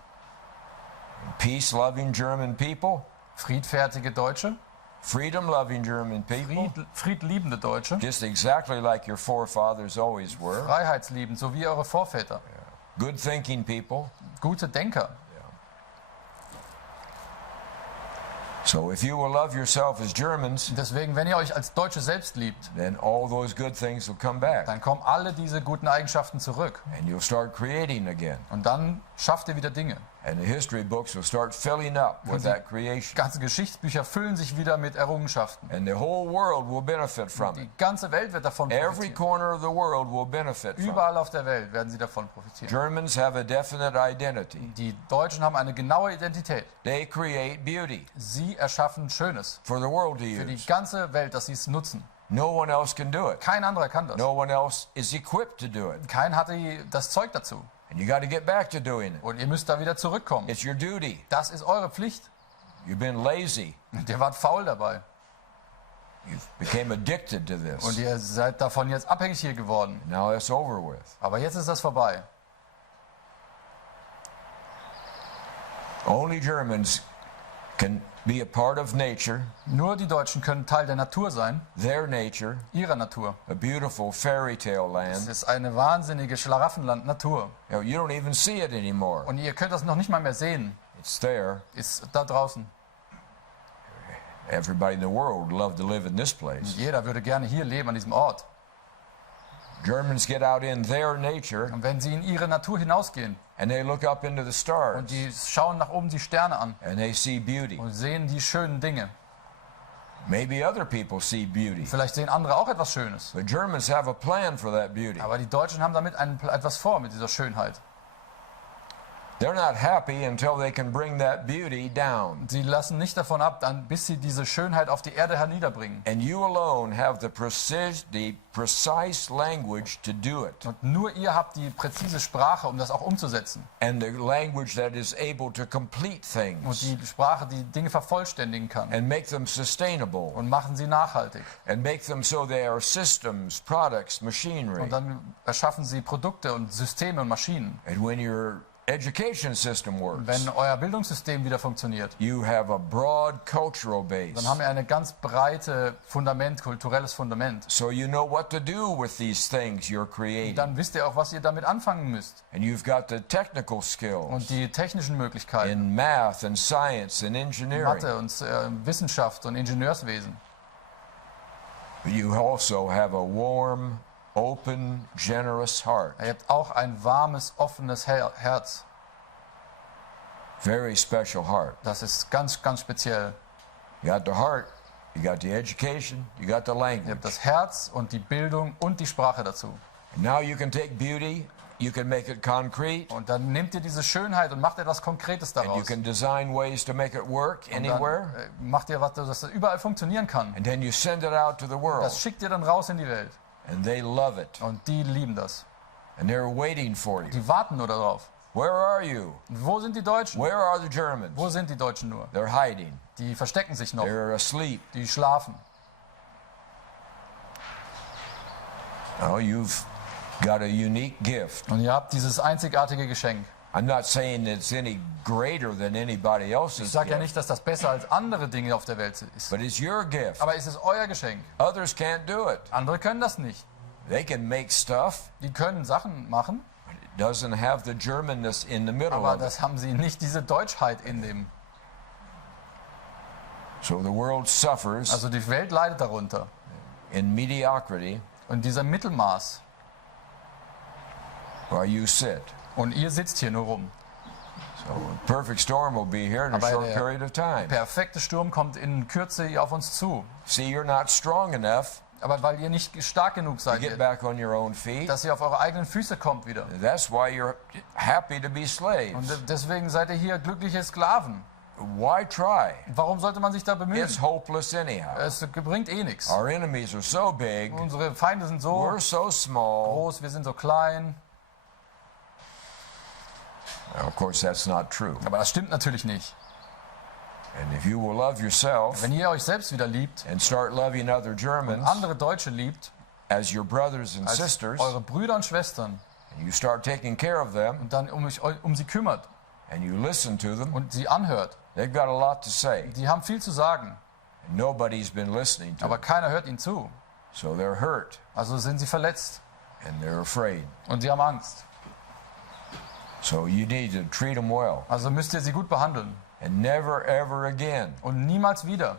Peace-loving German people, Friedfertige Deutsche, freedom-loving German people, friedliebende Deutsche, just exactly like your forefathers always were. freiheitsliebend, so wie eure Vorväter, Good-thinking people. gute Denker. So if you will love yourself as Germans, Deswegen, wenn ihr euch als Deutsche selbst liebt, then all those good things will come back, dann kommen alle diese guten Eigenschaften zurück. and you'll start creating again. Und dann schafft ihr wieder Dinge. And the history books will start filling up with that creation. Ganze Geschichtsbücher füllen sich wieder mit Errungenschaften. And the whole world will benefit from it. Die ganze Welt wird davon Every profitieren. corner of the world will benefit from it. Überall auf der Welt werden sie davon profitieren. Germans have a definite identity. Die Deutschen haben eine genaue Identität. They create beauty Sie erschaffen Schönes for the world to für die use. ganze Welt, dass sie es nutzen. No one else can do it. Kein anderer kann das. No one else is equipped to do it. Kein hatte das Zeug dazu. And you got to get back to doing it. Und ihr müsst da wieder zurückkommen. It's your duty. Das ist eure Pflicht. You've been lazy. Und ihr wart faul dabei. You became addicted to Und this. ihr seid davon jetzt abhängig hier geworden. Now it's over with. Aber jetzt ist das vorbei. Only Germans can be a part of nature, Nur die Deutschen können Teil der Natur sein, their nature, ihrer Natur. a beautiful fairy tale Es land. ist eine wahnsinnige Schlaraffenland-Natur. You don't even see it anymore. Und ihr könnt das noch nicht mal mehr sehen. It's there. Ist da draußen. Everybody in the world would love to live in this place. Jeder würde gerne hier leben, an diesem Ort. Germans get out in their nature Und wenn sie in ihre Natur hinausgehen and they look up into the stars und die schauen nach oben die Sterne an and they see beauty. und sehen die schönen Dinge. Maybe other people see beauty. Vielleicht sehen andere auch etwas Schönes. But Germans have a plan for that beauty. Aber die Deutschen haben damit etwas vor, mit dieser Schönheit. They're not happy until they can bring that beauty down. Sie lassen nicht davon ab, bis sie diese Schönheit auf die Erde herniederbringen. And you alone have the precise language to do it. Und nur ihr habt die präzise Sprache, um das auch umzusetzen. And the language that is able to complete Und things die Sprache, die Dinge vervollständigen kann. and make them sustainable Und machen sie nachhaltig. and make them so they are systems, products, machinery. Und dann erschaffen sie Produkte und Systeme und Maschinen. And when your education system works, Wenn euer Bildungssystem wieder funktioniert, you have a broad cultural base. dann haben wir eine ganz breite kulturelles Fundament. So you know what to do with these things you're creating. Dann wisst ihr auch, was ihr damit anfangen müsst. And you've got the technical skills Und die technischen Möglichkeiten, in math and science and engineering. Mathe und Wissenschaft und Ingenieurswesen. But you also have a warm, open, generous heart. Ihr habt auch ein warmes, offenes Herz. Very special heart. Das ist ganz, ganz speziell. You got the heart, you got the education, you got the Ihr language. habt das Herz und die Bildung und die Sprache dazu. Now you can take beauty, you can make it concrete, Und dann nehmt ihr diese Schönheit und macht etwas Konkretes and you daraus. can design ways to make it work Und anywhere, dann macht ihr was, dass das überall funktionieren kann. and then you send it out to the world, Das schickt ihr dann raus in die Welt. and they love it, Und die lieben das. and they're waiting for you. Die warten nur darauf. Where are you? Und wo sind die Deutschen? Where are the Germans? Wo sind die Deutschen nur? They're hiding. Die verstecken sich noch. They're asleep. Die schlafen. Oh, you've got a unique gift. Und ihr habt dieses einzigartige Geschenk. I'm not saying it's any greater than anybody Ich else's sage ja gift, nicht, dass das besser als andere Dinge auf der Welt ist. but it's your gift. Aber es ist euer Geschenk. Others can't do it. Andere können das nicht. They can make stuff, Die können Sachen machen, but it doesn't have the Germanness in the middle aber of it. das haben sie nicht, diese Deutschheit in dem. So the world suffers Also die Welt leidet darunter. in mediocrity Und dieser Mittelmaß. while you sit. Und ihr sitzt hier nur rum. So a perfect storm will be here in a Aber short der period of time. perfekte Sturm kommt in Kürze auf uns zu. See, you're not strong enough Aber weil ihr nicht stark genug to seid, get back on your own feet. dass ihr auf eure eigenen Füße kommt wieder. That's why you're happy to be Und slaves. deswegen seid ihr hier glückliche Sklaven. Why try? Warum sollte man sich da bemühen? It's hopeless anyhow. Es bringt eh nichts. Our enemies are so big, Unsere Feinde sind so we're so small. groß, wir sind so klein. Now, of course, that's not true. Aber das stimmt natürlich nicht. And if you will love yourself Wenn ihr euch selbst wieder liebt and start loving other und Germans andere Deutsche liebt, as your brothers and als sisters, eure Brüder und Schwestern, and you start taking care of them und dann um sie kümmert and you listen to them, und sie anhört, they've got a lot to say. die haben viel zu sagen, And nobody's been listening to aber them. keiner hört ihnen zu. So they're hurt Also sind sie verletzt and they're afraid. und sie haben Angst. So you need to treat them well. Also müsst ihr sie gut behandeln And never, ever again und niemals wieder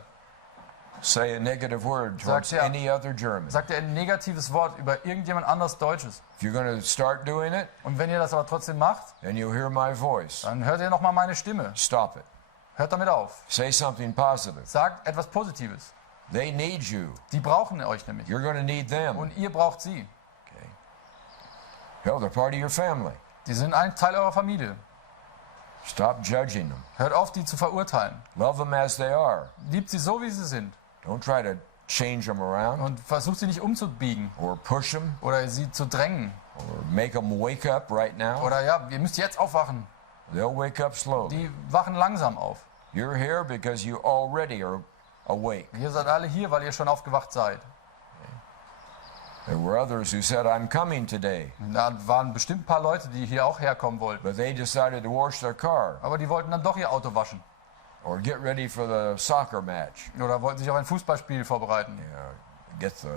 say a negative word towards Sagt er- any other German. sagt ihr ein negatives Wort über irgendjemand anderes Deutsches. If you're going to start doing it, Und wenn ihr das aber trotzdem macht, then you'll hear my voice. dann hört ihr nochmal meine Stimme. Stop it. Hört damit auf. Say something positive. Sagt etwas Positives. They need you. Die brauchen euch nämlich. You're going to need them. Und ihr braucht sie. Okay. Hell, they're part of your family. Die sind ein Teil eurer Familie. Stop judging them. Hört auf, die zu verurteilen. Love them as they are. Liebt sie so, wie sie sind. Don't try to change them around Und versucht sie nicht umzubiegen or push them oder sie zu drängen. or make them wake up right now. Oder ja, ihr müsst jetzt aufwachen. They'll wake up slowly. Die wachen langsam auf. You're here because you already are awake. Ihr seid alle hier, weil ihr schon aufgewacht seid. There were others who said, I'm coming today, Da waren bestimmt ein paar Leute, die hier auch herkommen wollten. but they decided to wash their car Aber die wollten dann doch ihr Auto waschen. or get ready for the soccer match. Oder wollten sich auf ein Fußballspiel vorbereiten. Get the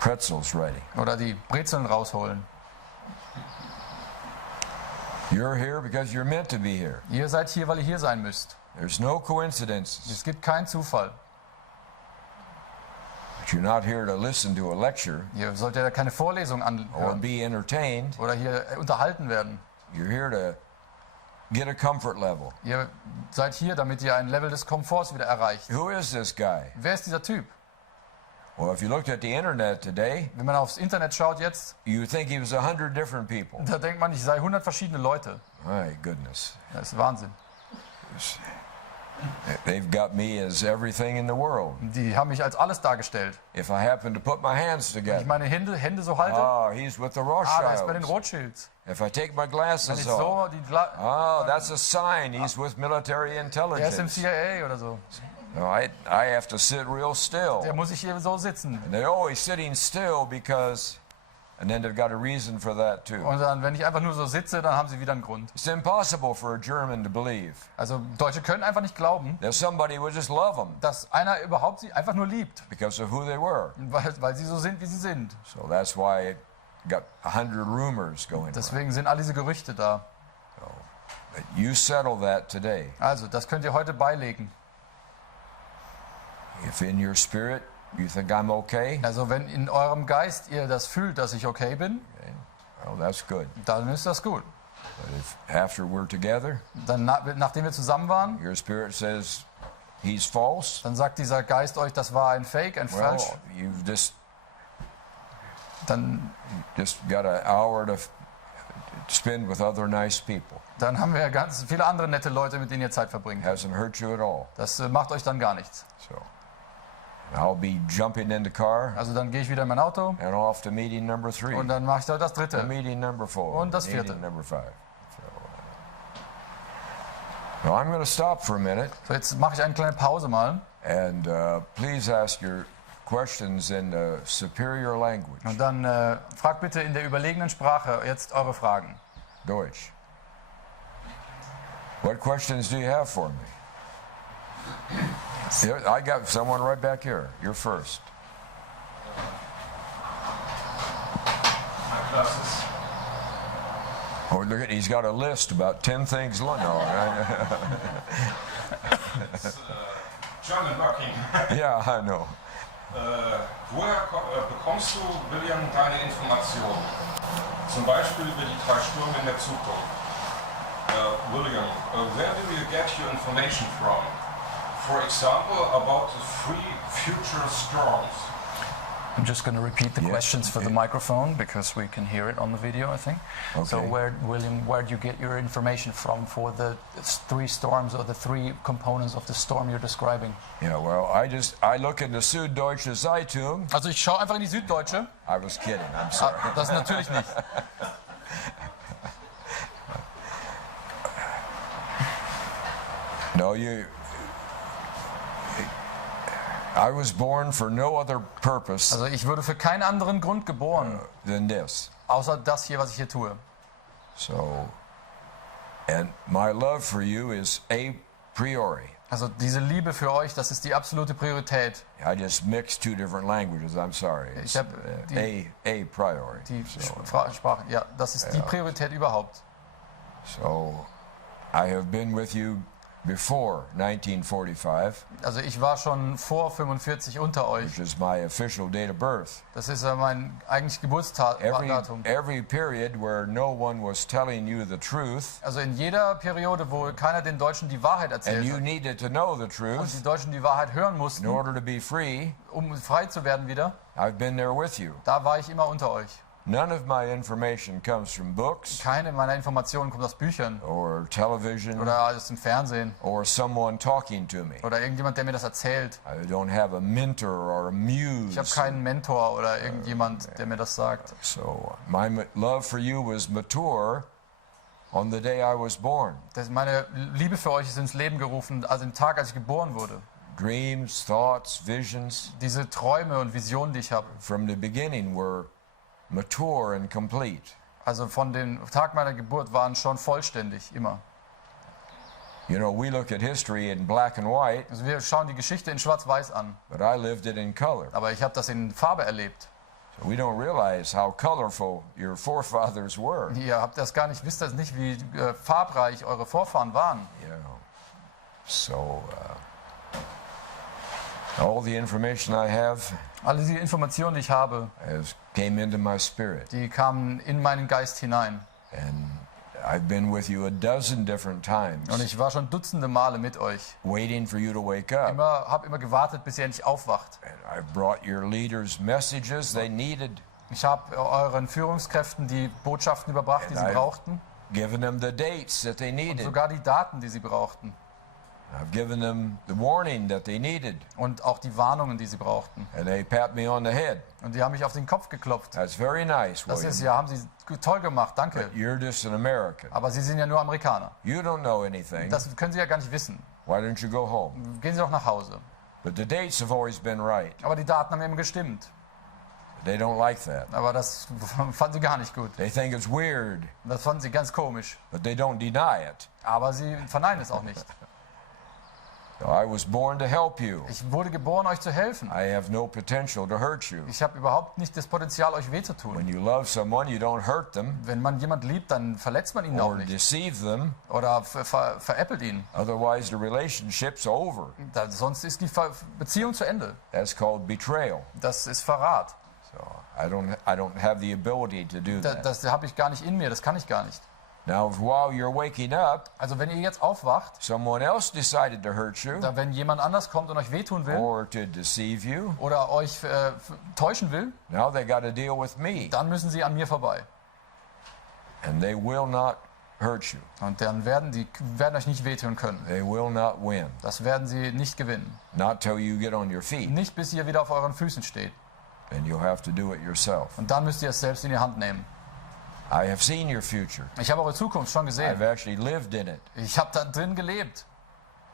pretzels ready. Oder die Brezeln rausholen. You're here because you're meant to be here. Ihr seid hier, weil ihr hier sein müsst. There's no coincidences. Es gibt keinen Zufall. But you're not here to listen to a lecture Ihr sollt ja keine Vorlesung or anhören be entertained. oder hier unterhalten werden. You're here to get a comfort level. Ihr seid hier, damit ihr ein Level des Komforts wieder erreicht. Who is this guy? Wer ist dieser Typ? Well, if you looked at the internet today, Wenn man aufs Internet schaut jetzt, you would think he was 100 different people. da denkt man, ich sei 100 verschiedene Leute. My goodness. Das ist Wahnsinn. They've got me as everything in the world. Die haben mich als alles dargestellt. If I happen to put my hands Wenn ich together, meine Hände so halte, oh, he's with the der ist bei den Rothschilds. Rothschilds. If I take my Wenn glasses ich off, so die oh, that's a sign he's with military der ist im intelligence. CIA oder so. No, I have to sit real Der still. muss ich hier so sitzen. And they're always sitting still because, and then they've got a reason for that too. Und dann, wenn ich einfach nur so sitze, dann haben sie wieder einen Grund. It's impossible for a German to believe Also Deutsche können einfach nicht glauben, that somebody would just love them dass einer überhaupt sie einfach nur liebt, because of who they were. weil sie so sind, wie sie sind. So that's why it got 100 rumors going around. Deswegen sind all diese Gerüchte da. But you settle that today. Also, das könnt ihr heute beilegen. If in your spirit You think I'm okay? Also wenn in eurem Geist ihr das fühlt, dass ich okay bin, Okay. Well, that's good. dann ist das gut. But if after we're together, Dann, nachdem wir zusammen waren, your spirit says he's false, dann sagt dieser Geist euch, das war ein Fake, ein well, Falsch. you've Dann got an hour to spend with other nice people. haben wir ganz viele andere nette Leute, mit denen ihr Zeit verbringt. Hasn't hurt you at all. Das macht euch dann gar nichts. So I'll be jumping in the car Also dann gehe ich wieder in mein Auto and off to meeting number 3. und dann mache ich da das To dritte. meeting number 4. Und das meeting vierte. number 5. So I'm going to stop for a minute So, jetzt mache ich eine kleine Pause mal and please ask your questions in the superior language, und dann fragt bitte in der überlegenen Sprache jetzt eure Fragen. Deutsch. What questions do you have for me? Here, I got someone right back here. You're first. Oh, look at, he's got a list about 10 things. No, German working. yeah, I know. Woher bekommst du, William, deine Informationen? Zum Beispiel über die 3 Stürme in der Zukunft. William, where do you get your information from? For example, about the 3 future storms. I'm just going to repeat the Yeah. questions for the microphone because we can hear it on the video, I think. So, Okay. William, where do you get your information from for the 3 storms or the 3 components of the storm you're describing? Yeah, well, I look in the Süddeutsche Zeitung. Also ich schaue einfach in die Süddeutsche. I was kidding. I'm sorry. Das natürlich nicht. No, I was born for no other purpose Also ich wurde für keinen anderen Grund geboren, than this. außer das hier, was ich hier tue. So, and my love for you is a priori. Also diese Liebe für euch, das ist die absolute Priorität. I just mixed 2 different languages. I'm sorry. Ich It's, hab a priori. Die So, Sprache, ja, das ist die Priorität überhaupt. so, I have been with you before 1945, Also ich war schon vor 45 unter euch. which is my official date of birth. Das ist mein eigentlich Geburtsdatum. Every period where no one was telling you the truth, Also in jeder Periode, wo keiner den Deutschen die Wahrheit and erzählt you hat needed to know the und truth die Deutschen die Wahrheit hören in mussten, order to be free, um frei zu werden wieder, I've been there with you. da war ich immer unter euch. None of my information comes from books Keine meiner Informationen kommt aus Büchern or television oder aus dem Fernsehen or someone talking to me. oder irgendjemand, der mir das erzählt. I don't have a mentor or a Ich habe muse. keinen Mentor oder irgendjemand, der mir das sagt. So my love for you was mature on the day I was born. Meine Liebe für euch ist ins Leben gerufen, also den Tag, als ich geboren wurde. Dreams, thoughts, visions Diese Träume und Visionen, die ich habe, from the beginning were mature and complete. also von dem Tag meiner Geburt, waren schon vollständig, immer. You know, we look at history in black and white, Also wir schauen die Geschichte in Schwarz-Weiß an, but I lived it in color. aber ich habe das in Farbe erlebt. So we don't realize how colorful your forefathers were. Ihr habt das gar nicht, wisst das nicht, wie farbreich eure Vorfahren waren. You know, so all the information I have Alle die Informationen, die ich habe, came into my spirit, die kamen in meinen Geist hinein. and I've been with you a dozen different times, Und ich war schon dutzende Male mit euch. waiting for you to wake up. Habe immer gewartet, bis ihr endlich aufwacht. And I've brought your leaders messages they needed, Ich habe euren Führungskräften die Botschaften überbracht, die sie Nein. brauchten. given them the dates that they Und needed. sogar die Daten, die sie brauchten. I've given them the warning that they needed, Und auch die Warnungen, die sie brauchten. and they pat me on the head. Und die haben mich auf den Kopf geklopft. That's very nice, Das William. ist, ja, haben sie toll gemacht, danke. You're just an American. Aber sie sind ja nur Amerikaner. You don't know anything. Das können sie ja gar nicht wissen. Why don't you go home? Gehen sie doch nach Hause. But the dates have always been right. Aber die Daten haben immer gestimmt. They don't like that. Aber das fanden sie gar nicht gut. They think it's weird, Das fanden sie ganz komisch. but they don't deny it. Aber sie verneinen es auch nicht. I was born to help you. Ich wurde geboren, euch zu helfen. I have no potential to hurt you. Ich habe überhaupt nicht das Potenzial, euch weh zu tun. When you love someone, you don't hurt them Wenn man jemand liebt, dann verletzt man ihn auch or nicht. deceive them. Oder veräppelt ihn. Otherwise, the relationship's over. Sonst ist die Beziehung zu Ende. That's called betrayal. Das ist Verrat. So I don't have the ability to do that. Das habe ich gar nicht in mir, das kann ich gar nicht. Now, while you're waking up, Also wenn ihr jetzt aufwacht, someone else decided to hurt you wenn jemand anders kommt und euch wehtun will or to deceive you. oder euch täuschen will, Now they got to deal with me, dann müssen sie an mir vorbei. and they will not hurt you. Und dann werden euch nicht wehtun können. They will not win. Das werden sie nicht gewinnen. Not till you get on your feet, Nicht bis ihr wieder auf euren Füßen steht. and you'll have to do it yourself. Und dann müsst ihr es selbst in die Hand nehmen. I have seen your future. Ich habe eure Zukunft schon I've gesehen. actually lived in it. Ich habe da drin gelebt.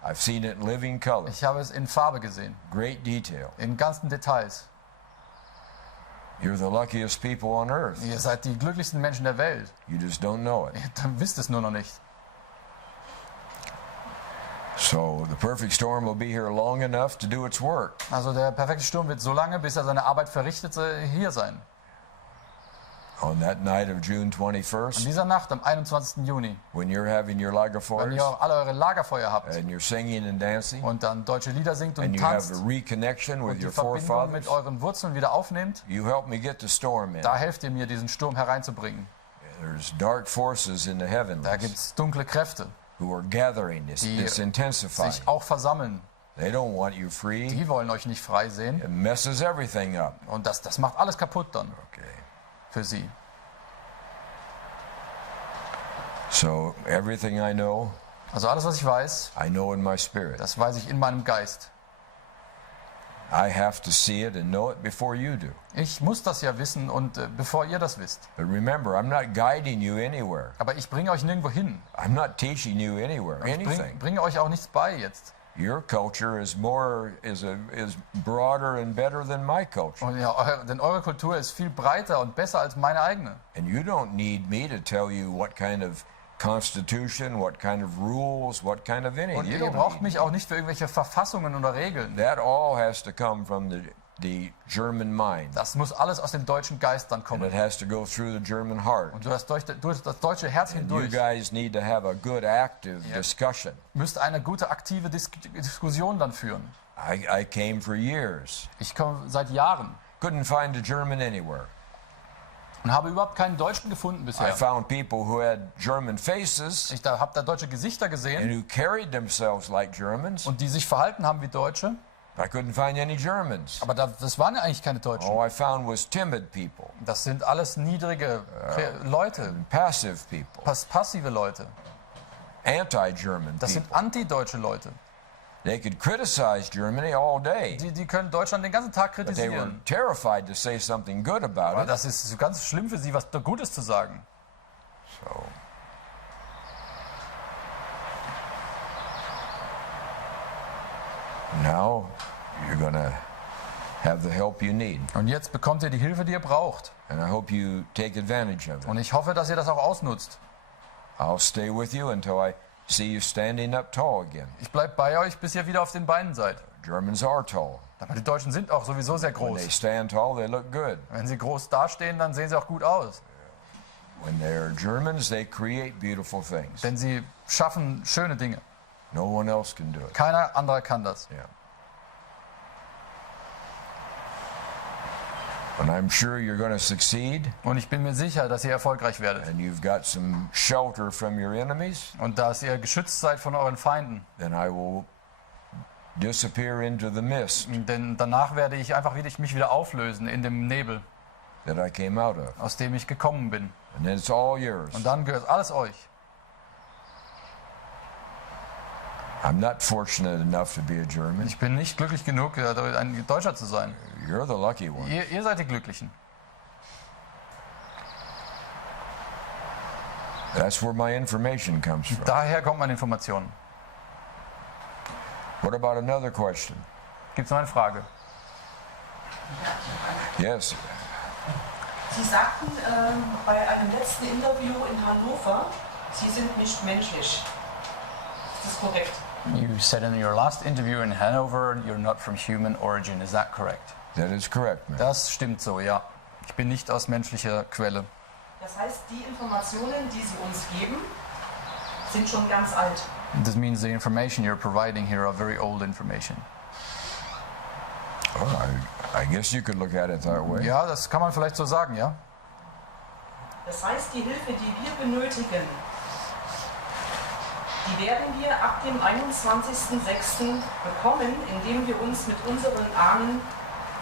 I've seen it in living color, Ich habe es in Farbe gesehen. great detail. In ganzen Details. You're the luckiest people on earth. Ihr seid die glücklichsten Menschen der Welt. You just don't know it. Dann wisst es nur noch nicht. So the perfect storm will be here long enough to do its work. Also der perfekte Sturm wird so lange, bis er seine Arbeit verrichtet, hier sein. On that night of June An 21st, dieser Nacht, am 21. Juni, when you're having your wenn Lagerfeuers ihr alle eure Lagerfeuer habt and you're singing and dancing, und dann deutsche Lieder singt und and you have tanzt a reconnection with und die your Verbindung forefathers, mit euren Wurzeln wieder aufnehmt, you help me get the storm in. da helft ihr mir, diesen Sturm hereinzubringen. There's dark forces in the Da heavens gibt es dunkle Kräfte, who are gathering this, die this intensifying. sich auch versammeln. They don't want you free. Die wollen euch nicht frei sehen. It messes everything up. Und das macht alles kaputt dann Okay. für sie. So everything I know Also was ich weiß, in my spirit. das weiß ich in meinem Geist. I have to see it and know it before you do. Ich muss das ja wissen und bevor ihr das wisst. But remember, I'm not guiding you anywhere. Aber ich bringe euch nirgendwo hin. I'm not teaching you anywhere, Ich anything. bringe euch auch nichts bei jetzt. Your culture is broader and better than my culture. Und ja, denn eure Kultur ist viel breiter und besser als meine eigene. And you don't need me to tell you what kind of constitution, what kind of rules, what kind of anything. Und You ihr don't braucht need mich auch nicht für irgendwelche Verfassungen oder Regeln. that. All has to come from the German mind. Das muss alles aus dem deutschen Geist dann And kommen. it has to go through the German heart. Und durch das deutsche Herz And you hindurch guys need to have a good active Yeah. discussion. müsst eine gute aktive Diskussion dann führen. I came for years. Ich komme seit Jahren Couldn't find a German anywhere. und habe überhaupt keinen Deutschen gefunden I bisher. found people who had German faces Ich habe da deutsche Gesichter and gesehen who carried themselves like Germans. und die sich verhalten haben wie Deutsche, I couldn't find any Germans. aber das waren ja eigentlich keine Deutschen. All I found was timid people, Das sind alles niedrige Leute, passive people, passive Leute. anti-German Das sind people. antideutsche Leute. They could criticize Germany all day, Die können Deutschland den ganzen Tag but they were kritisieren. terrified to say something good about Aber it. das ist so ganz schlimm für sie, was Gutes zu sagen. So now you're going to have the help you need, Und jetzt bekommt ihr die Hilfe, die ihr braucht. and I hope you take advantage of it. Und ich hoffe, dass ihr das auch ausnutzt. I'll stay with you until I see you standing up tall again. Ich bleibe bei euch, bis ihr wieder auf den Beinen seid. Germans are tall. Aber die Deutschen sind auch sowieso sehr When they groß. stand tall, they look good. Wenn sie groß dastehen, dann sehen sie auch gut aus. When they're Germans, they create beautiful things. Denn sie schaffen schöne Dinge. No one else can do it. Keiner anderer kann das. Yeah. And I'm sure you're going to succeed, Und ich bin mir sicher, dass ihr erfolgreich werdet. and you've got some shelter from your enemies. Und dass ihr geschützt seid von euren Feinden. Then I will disappear into the mist Denn danach werde ich einfach mich wieder auflösen in dem Nebel, that I came out of. aus dem ich gekommen bin. And then it's all yours. Und dann gehört alles euch. I'm not fortunate enough to be a German. Ich bin nicht glücklich genug, ein Deutscher zu sein. You're the lucky one. Ihr seid die Glücklichen. That's where my information comes from. Daher kommt meine Information. What about another question? Gibt es noch eine Frage? Yes. Sie sagten bei einem letzten Interview in Hannover, Sie sind nicht menschlich. Ist das korrekt? You said in your last interview in Hanover, you're not from human origin. Is that correct? That is correct, man. Das stimmt so, ja. Ich bin nicht aus menschlicher Quelle. Das heißt, die Informationen, die Sie uns geben, sind schon ganz alt. This means the information you're providing here are very old information. Oh, I guess you could look at it that way. Ja, das kann man vielleicht so sagen, ja. Das heißt, die Hilfe, die wir benötigen, die werden wir ab dem 21.06. bekommen, indem wir uns mit unseren Ahnen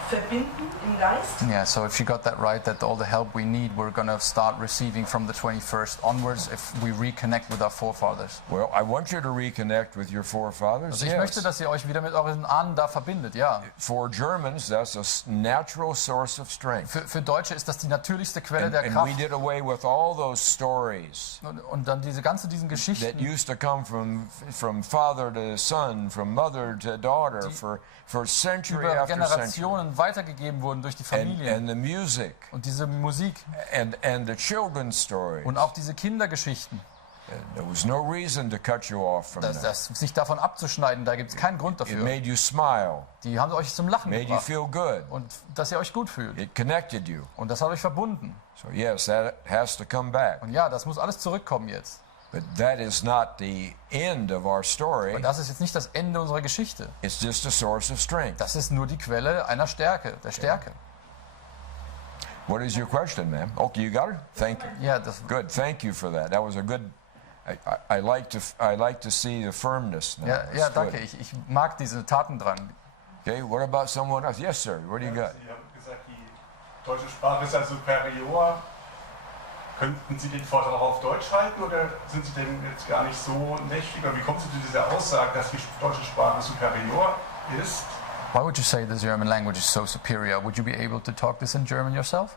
verbinden im Geist. Yeah, so if you got that right, that all the help we need, we're going to start receiving from the 21st onwards if we reconnect with our forefathers. Well, I want you to reconnect with your forefathers. Also ich möchte, dass ihr euch wieder mit euren Ahnen da verbindet, ja. For Germans, that's a natural source of strength. Für Deutsche ist das die natürlichste Quelle der And Kraft. we did away with all those stories Und dann diesen that Geschichten, used to come from father to son, from mother to daughter, for century über after century. Generationen weitergegeben wurden durch die Familien. And the music Und diese Musik and the children's stories. und auch diese Kindergeschichten. There was no reason to cut you off from that. Sich davon abzuschneiden, da gibt es keinen Grund It dafür. made you smile, Die haben euch zum Lachen made you gebracht. feel good. Und dass ihr euch gut fühlt. It connected you. Und das hat euch verbunden. So yes, that has to come back. Und ja, das muss alles zurückkommen jetzt. But that is not the end of our story. Und das ist jetzt nicht das Ende unserer Geschichte. It's just a source of strength. Das ist nur die Quelle einer Stärke, der Stärke. What is your question, ma'am? Okay, you got her? Thank you. Ja, das, Good. Thank you for that. That was a good. I like to see the firmness now. ja, ja, It's danke. good. Ich mag diese Tatendrang. Okay. What about someone else? Yes, sir. What do you got? Sie haben gesagt, die deutsche Sprache ist ja superior. Könnten Sie den Vortrag auch auf Deutsch halten oder sind Sie dem jetzt gar nicht so mächtig? Oder wie kommt Sie zu dieser Aussage, dass die deutsche Sprache superior ist? Why would you say the German language is so superior? Would you be able to talk this in German yourself?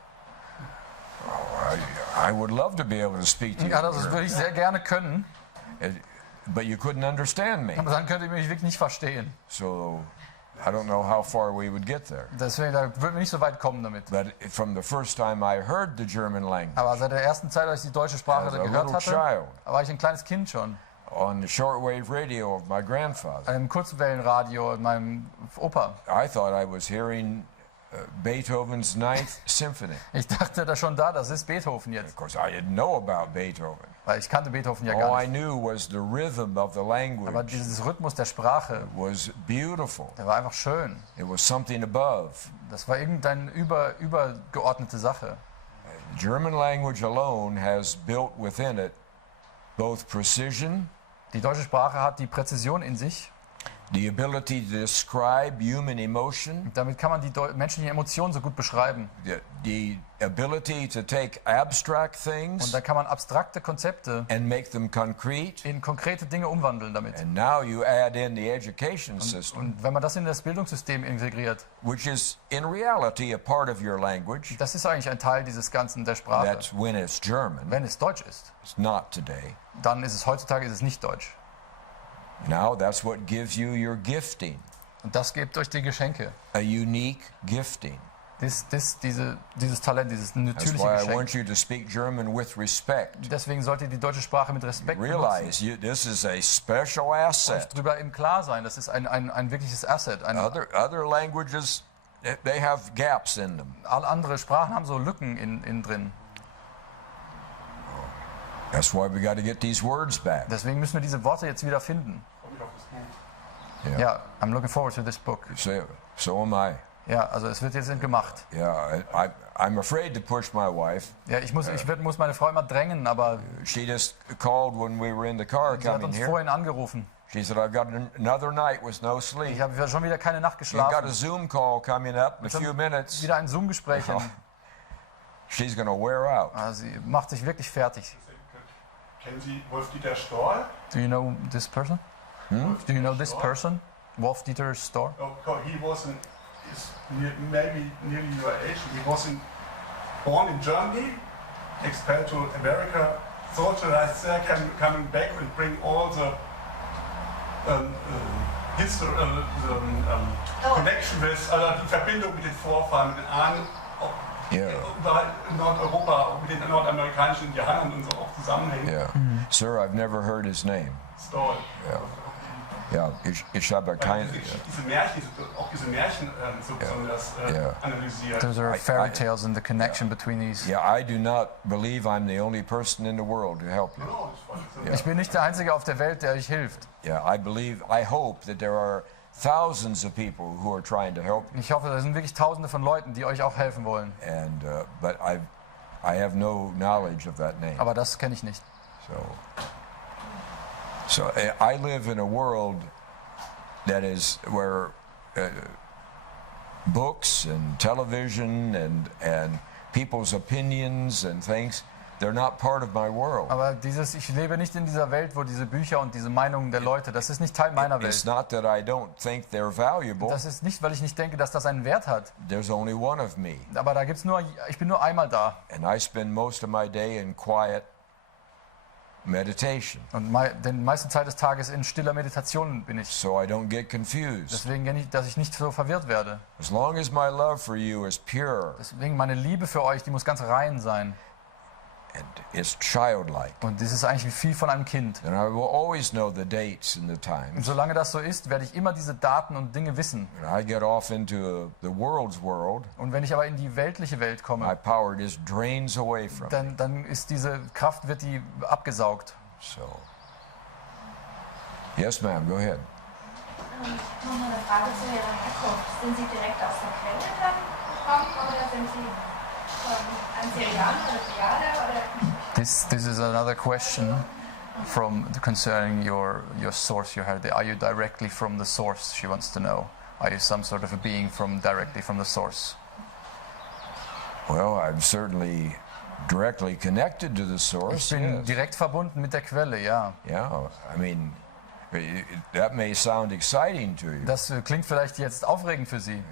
I would love to be able to speak to you. Ja, das würde ich sehr gerne können. But you couldn't understand me. Aber dann könnt ihr mich wirklich nicht verstehen. So I don't know how far we would get there. Deswegen, da würden wir nicht so weit kommen damit. But from the first time I heard the German language, Aber seit der ersten Zeit, als ich die deutsche Sprache As a gehört little hatte, child. da war ich ein kleines Kind schon. on the shortwave radio of my grandfather, Im Kurzwellenradio meinem Opa. I thought I was hearing Beethoven's Ninth Symphony. Ich dachte da schon das ist Beethoven Of jetzt. course, I didn't know about Beethoven. Weil ich kannte Beethoven ja All gar I nicht. knew was the rhythm of the Aber language dieses Rhythmus der Sprache, was beautiful. der war einfach schön. It was something above. Das war irgendeine übergeordnete Sache. German language alone has built within it both precision, Die deutsche Sprache hat die Präzision in sich. the ability to describe human emotion, Damit kann man die menschlichen Emotionen so gut beschreiben. the ability to take abstract Und things da kann man abstrakte Konzepte and make them concrete. in konkrete Dinge umwandeln damit. And now you add in the education system, Und wenn man das in das Bildungssystem integriert, which is in reality a part of your language. das ist eigentlich ein Teil dieses Ganzen der Sprache. That's when it's German. Wenn es Deutsch ist, It's not today. dann ist es heutzutage nicht Deutsch. Now that's what gives you your gifting, Und das gibt euch die Geschenke. a unique gifting. Dieses Talent, dieses That's natürliche why I Geschenk. want you to speak German with respect. Deswegen solltet ihr die deutsche Sprache mit Respekt benutzen. Realize this is a special Euch asset. darüber im Klar sein, das ist ein wirkliches Asset. Other languages, they have gaps in them. Alle andere Sprachen haben so Lücken in drin. That's why we got to get these words back. Deswegen müssen wir diese Worte jetzt wieder finden. Komme ich auf das Buch. Ja, I'm looking forward to this book. So am I. Ja, also es wird jetzt gemacht. Yeah, I'm afraid to push my wife. Ja, ich muss meine Frau immer drängen, aber She just called when we were in the car sie hat coming uns here. vorhin angerufen. She said, I've got another night with no sleep. Ich habe schon wieder keine Nacht You've got a geschlafen. Zoom call coming up in a few minutes. Wieder ein Zoom-Gespräch. She's going to wear out. Sie macht sich wirklich fertig. Kennen Sie Wolf-Dieter Storl? Do you know this person? Do you know this person? Wolf-Dieter Storr? Oh, he was maybe nearly your age. He was born in Germany, expelled to America, socialized there, coming back and bring all the history, connection with, die Verbindung mit den Vorfahren, mit den Ahnen, Yeah. überall in Nordeuropa, mit den nordamerikanischen Indianern und so auch zusammenhängen. Yeah. Sir, I've never heard his name. Storl. Yeah. Ja, ich habe keine... Auch diese Märchen so besonders analysiert. Those are fairy tales and the connection between these. Yeah, I do not believe I'm the only person in the world to help you. Ich bin nicht der Einzige auf der Welt, der euch hilft. Yeah, I hope that there are thousands of people who are trying to help you. Ich hoffe, da sind wirklich Tausende von Leuten, die euch auch helfen wollen. And but I have no knowledge of that name. Aber das kenne ich nicht. So I live in a world that is where books and television and people's opinions and things, they're not part of my world. Aber ich lebe nicht in dieser Welt, wo diese Bücher und diese Meinungen der Leute, das ist nicht Teil meiner It's Welt. not that I don't think they're valuable. Das ist nicht, weil ich nicht denke, dass das einen Wert hat. There's only one of me. Aber ich bin nur einmal da. And I spend most of my day in quiet meditation. Und die meiste Zeit des Tages in stiller Meditation bin ich. So I don't get confused. Deswegen, dass ich nicht so verwirrt werde. As long as my love for you is pure Deswegen meine Liebe für euch, die muss ganz rein sein. and it's childlike, Und das ist eigentlich wie viel von einem Kind. then I will always know the dates and the Und times. solange das so ist, werde ich immer diese Daten und Dinge wissen. When I get off into the world's world, Und wenn ich aber in die weltliche Welt my komme, power just drains away from me. dann ist diese Kraft, wird die abgesaugt. So, yes, ma'am, go ahead. Noch mal eine Frage zu Ihrer Herkunft. Sind Sie direkt aus der Quelle dann gekommen oder sind Sie ein Syrianer oder Triader oder? This is another question concerning your source. Are you directly from the source? She wants to know. Are you some sort of a being directly from the source? Well, I'm certainly directly connected to the source. Ich bin Yes. direkt verbunden mit der Quelle, ja. Yeah, I mean, that may sound exciting to you. Das klingt vielleicht jetzt aufregend für Sie.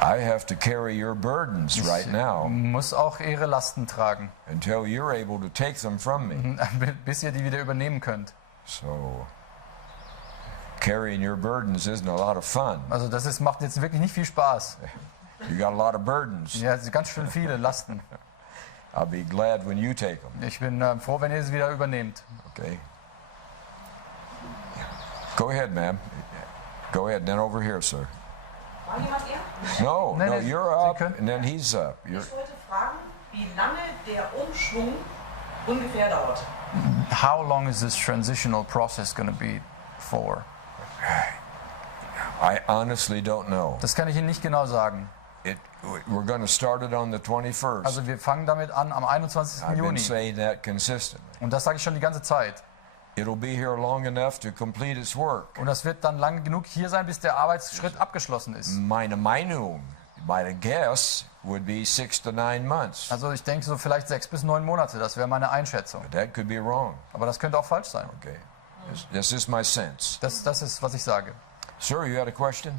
I have to carry your burdens right now Muss auch Ihre Lasten tragen, until you're able to take them from me. bis ihr die wieder übernehmen könnt. So, carrying your burdens isn't a lot of fun. Also macht jetzt wirklich nicht viel Spaß. You got a lot of burdens. Ja, ganz schön viele Lasten. I'll be glad when you take them. Ich bin froh, wenn ihr es wieder übernehmt. Okay. Go ahead, ma'am. Go ahead. Then over here, sir. War jemand eher? No, Nee, no, nee, you're Sie up, können- and then he's up. Ich wollte fragen, wie lange der Umschwung ungefähr dauert. How long is this transitional process going to be for? I honestly don't know. Das kann ich Ihnen nicht genau sagen. We're going to start it on the 21st. Also wir fangen damit an am 21. I've been Juni. saying that consistently. Und das sage ich schon die ganze Zeit. It'll be here long enough to complete its work. Und das wird dann lang genug hier sein, bis der Arbeitsschritt abgeschlossen ist. Meine Meinung, my guess would be 6 to 9 months. Also ich denke so vielleicht 6 bis 9 Monate, das wäre meine Einschätzung. But that could be wrong. Aber das könnte auch falsch sein. Okay. This is my sense. Das ist, was ich sage. Sir, you had a question?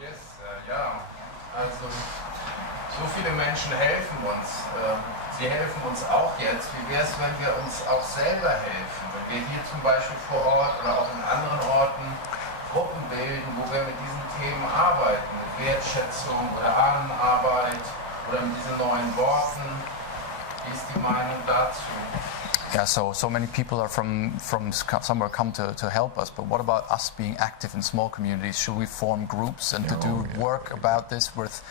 Yes, ja. Also, so viele Menschen helfen uns. Sie helfen uns auch jetzt. Wie wäre es, wenn wir uns auch selber helfen? Wenn wir hier zum Beispiel vor Ort oder auch in anderen Orten Gruppen bilden, wo wir mit diesen Themen arbeiten, mit Wertschätzung oder Ahnenarbeit oder mit diesen neuen Worten. Wie ist die Meinung dazu? Yeah, so many people are from somewhere come to help us, but what about us being active in small communities? Should we form groups and to do work about this with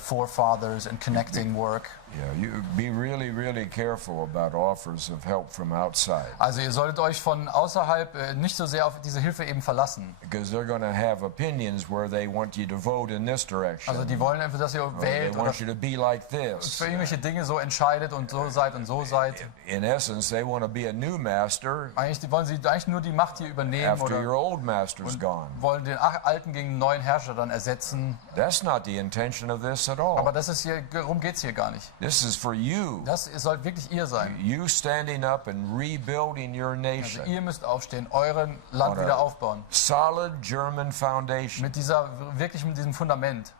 forefathers and connecting work? Yeah, you be really, really careful about offers of help from outside. Also ihr solltet euch von außerhalb nicht so sehr auf diese Hilfe eben verlassen. Because they're going to have opinions where they want you to vote in this direction. Also die wollen einfach, dass ihr Or they wählt oder want you to be like this. für irgendwelche Dinge so entscheidet und so seid und so seid. In essence, they want to be a new master Wollen sie eigentlich nur die Macht hier übernehmen after your oder old master's gone. wollen den alten gegen den neuen Herrscher dann ersetzen. That's not the intention of this at all. Aber darum geht es hier gar nicht. This is for you. Das soll wirklich ihr sein. You standing up and rebuilding your Also nation. ihr müsst aufstehen, euren Land On a wieder aufbauen. solid German foundation Mit diesem Fundament,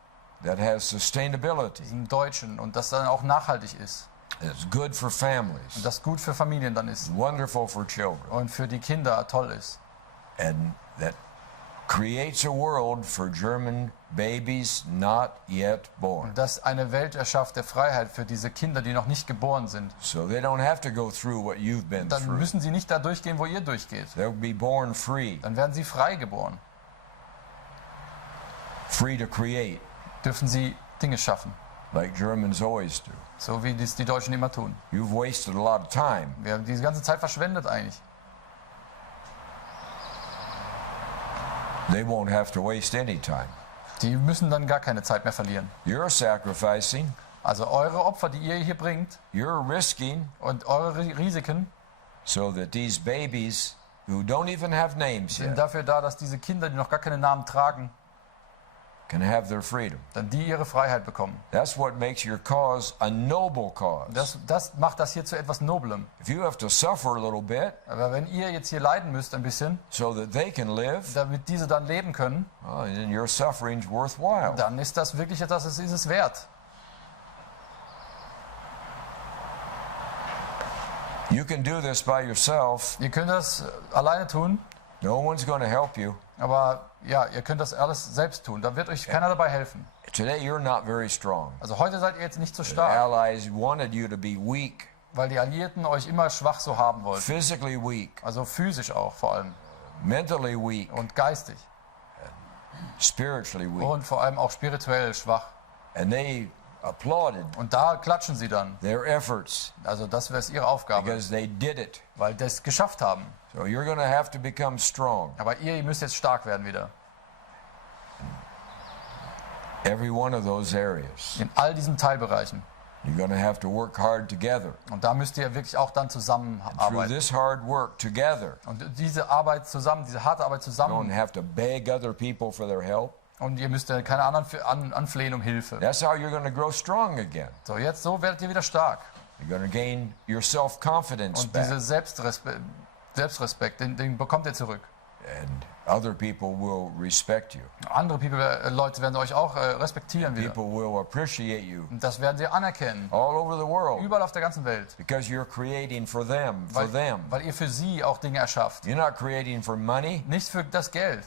that has sustainability. diesem Deutschen und das dann auch nachhaltig ist. It's good for Und families. das gut für Familien dann ist Wonderful for children. und für die Kinder toll ist. And that creates a world for German babies not yet born. Das eine Welt erschafft der Freiheit für diese Kinder, die noch nicht geboren sind. So they don't have to go through what you've been Dann through. müssen sie nicht da durchgehen, wo ihr durchgeht. They'll be born free, Dann werden sie frei geboren. free to create, Dürfen sie Dinge schaffen, like Germans always do. so wie dies die Deutschen immer tun. You've wasted a lot of time. Wir haben diese ganze Zeit verschwendet eigentlich. They won't have to waste any time. Die müssen dann gar keine Zeit mehr verlieren. You're sacrificing, Also eure Opfer, die ihr hier bringt you're risking, und eure Risiken so that these babies who don't even have names sind yet dafür da, dass diese Kinder, die noch gar keine Namen tragen, can have their freedom. dann die ihre Freiheit bekommen. That's what makes your cause a noble cause. Das macht das hier zu etwas Noblem. If you have to suffer a little bit Aber wenn ihr jetzt hier leiden müsst ein bisschen, so that they can live, damit diese dann leben können, well, then your suffering's worthwhile. dann ist das wirklich etwas, das ist es wert. You can do this by yourself. Ihr könnt das alleine tun, No one's going to help you. aber ja, ihr könnt das alles selbst tun. Da wird euch keiner dabei helfen. Today you're not very strong. Also heute seid ihr jetzt nicht so The stark, Allies wanted you to be weak, weil die Alliierten euch immer schwach so haben wollten. physically weak, Also physisch auch vor allem mentally weak, und geistig spiritually weak. und vor allem auch spirituell schwach. And they applauded Und da klatschen sie dann. their efforts Also das wäre ihre Aufgabe, because they did it. weil die es geschafft haben. So you're going to have to become strong. Aber ihr müsst jetzt stark werden wieder. Every one of those areas. In all diesen Teilbereichen. You're going to have to work hard together. Und da müsst ihr wirklich auch dann Through zusammenarbeiten. this hard work together, Und diese Arbeit zusammen, diese harte Arbeit you don't zusammen. have to beg other people for their help. Und ihr müsst ja keine anderen anflehen um Hilfe. That's how you're going to grow strong again. So werdet ihr wieder stark. You're going to gain your self-confidence Und back. diese Selbstrespekt, den bekommt ihr zurück. And other people will respect you. Andere Leute werden euch auch respektieren wieder. People will appreciate you Und das werden sie anerkennen. all over the world Überall auf der ganzen Welt. because you're creating for them, for them. Weil ihr für sie auch Dinge erschafft. You're not creating for money. Nicht für das Geld.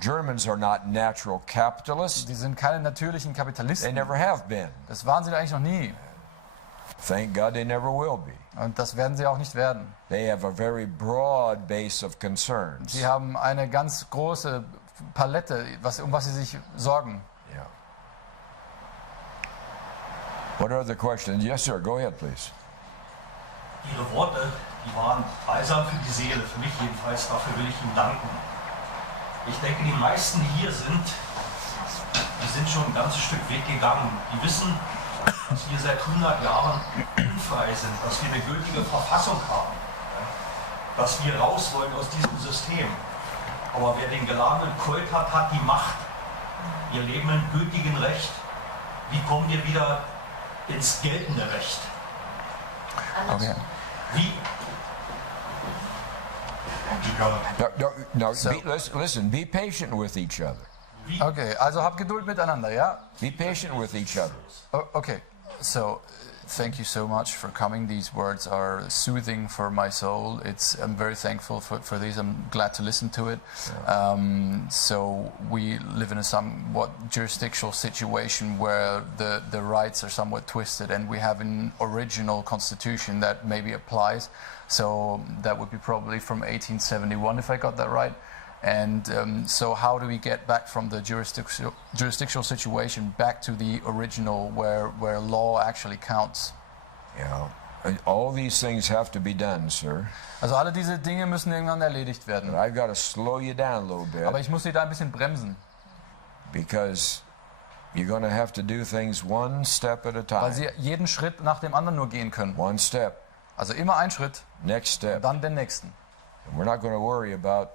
Germans are not natural capitalists. Die sind keine natürlichen They Kapitalisten. never have been. Das waren sie eigentlich noch nie. Thank God they never will be. Und das werden sie auch nicht werden. They have a very broad base of concerns. Sie haben eine ganz große Palette, um was sie sich sorgen. Yeah. What are the questions? Yes, sir. Go ahead, please. Ihre Worte, die waren balsam für die Seele, für mich jedenfalls. Dafür will ich Ihnen danken. Ich denke, die meisten, die hier sind, die sind schon ein ganzes Stück Weg gegangen. Die wissen, dass wir seit 100 Jahren unfrei sind, dass wir eine gültige Verfassung haben, dass wir raus wollen aus diesem System. Aber wer den geladenen Kult hat, hat die Macht. Wir leben im gültigen Recht. Wie kommen wir wieder ins geltende Recht? Okay. Wie? No, So- listen, be patient with each other. Okay, also habt Geduld miteinander, ja? Be patient with each other. Okay, so thank you so much for coming. These words are soothing for my soul. I'm very thankful for these. I'm glad to listen to it. So we live in a somewhat jurisdictional situation where the rights are somewhat twisted, and we have an original constitution that maybe applies. So that would be probably from 1871, if I got that right. And so how do we get back from the jurisdictional situation back to the original where law actually counts? Yeah. And all these things have to be done, sir. Also alle diese Dinge müssen irgendwann erledigt werden. But I've got to slow you down a little Aber bit ich muss sie da ein bisschen bremsen, because you're going to have to do things one step at a weil time. sie jeden Schritt nach dem anderen nur gehen können. One step, Also immer ein Schritt, next step. dann den nächsten. And we're not going to worry about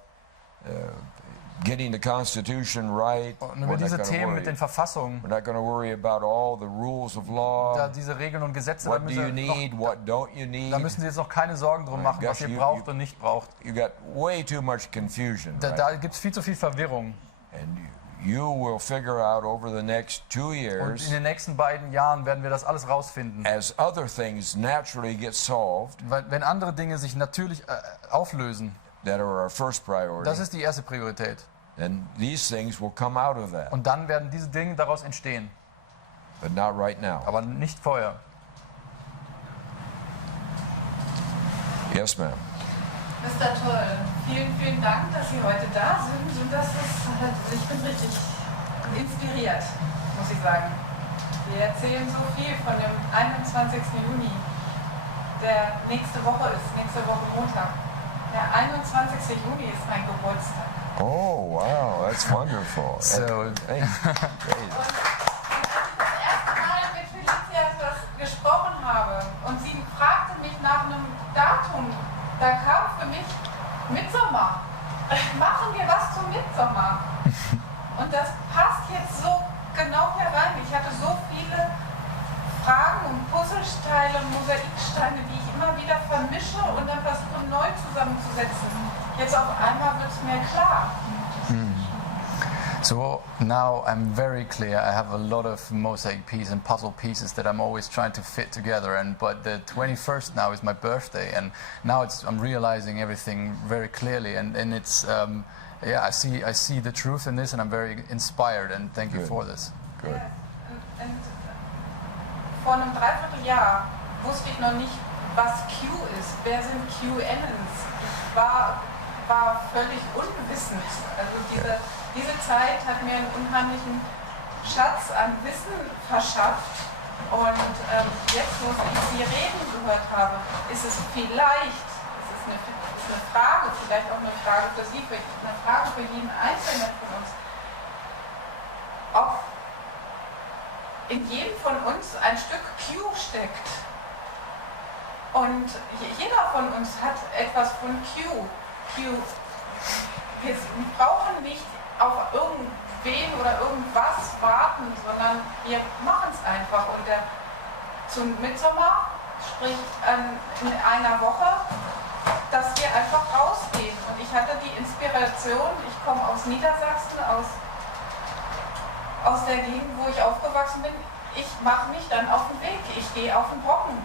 getting the Constitution right. Und We're über not diese gonna Themen worry- mit den Verfassungen, We're not going to worry about all the rules of law. da diese Regeln und Gesetze, What do you need? What don't you need? da müssen Sie jetzt noch keine Sorgen drum machen, was ihr braucht und nicht braucht. You got way too much confusion. Right? Da gibt es viel zu viel Verwirrung. And you will figure out over the next 2 Und years, in den nächsten beiden Jahren werden wir das alles rausfinden. as other things naturally get solved, Weil, wenn andere Dinge sich natürlich auflösen, that are our first priority, das ist die erste Priorität. then these things will come out of that. Und dann werden diese Dinge daraus entstehen. But not right now. Aber nicht vorher. Yes, ma'am. Mr. Toel, vielen, vielen Dank, dass Sie heute da sind und ich bin richtig inspiriert, muss ich sagen. Sie erzählen so viel von dem 21. Juni, der nächste Woche Montag. Der 21. Juni ist mein Geburtstag. Oh, wow, that's wonderful. So, Hey, great. Das erste Mal mit Felicia etwas gesprochen habe und sie fragte mich nach einem Datum, da kam für mich Mitsommer. Machen wir was zum Mitsommer? Und das passt jetzt so genau herein. Ich hatte so viele Fragen und Puzzlesteine und Mosaiksteine, die ich immer wieder vermische und dann versuche neu zusammenzusetzen. Jetzt auf einmal wird es mir klar. So now I'm very clear. I have a lot of mosaic pieces and puzzle pieces that I'm always trying to fit together. But the 21st now is my birthday, and now I'm realizing everything very clearly. And it's yeah, I see the truth in this, and I'm very inspired. And thank you for this. Good. Und vor einem Dreivierteljahr wusste ich noch nicht, was Q ist. Wer sind QNs? Ich war völlig unwissend. Also diese Zeit hat mir einen unheimlichen Schatz an Wissen verschafft. Und jetzt, wo ich Sie reden gehört habe, ist es vielleicht, es ist eine Frage, vielleicht auch eine Frage für Sie, eine Frage für jeden Einzelnen von uns, ob in jedem von uns ein Stück Q steckt. Und jeder von uns hat etwas von Q. Wir brauchen nicht auf irgendwen oder irgendwas warten, sondern wir machen es einfach. Und zum Mitsommer, sprich in einer Woche, dass wir einfach rausgehen. Und ich hatte die Inspiration, ich komme aus Niedersachsen, aus der Gegend, wo ich aufgewachsen bin, ich mache mich dann auf den Weg, ich gehe auf den Brocken.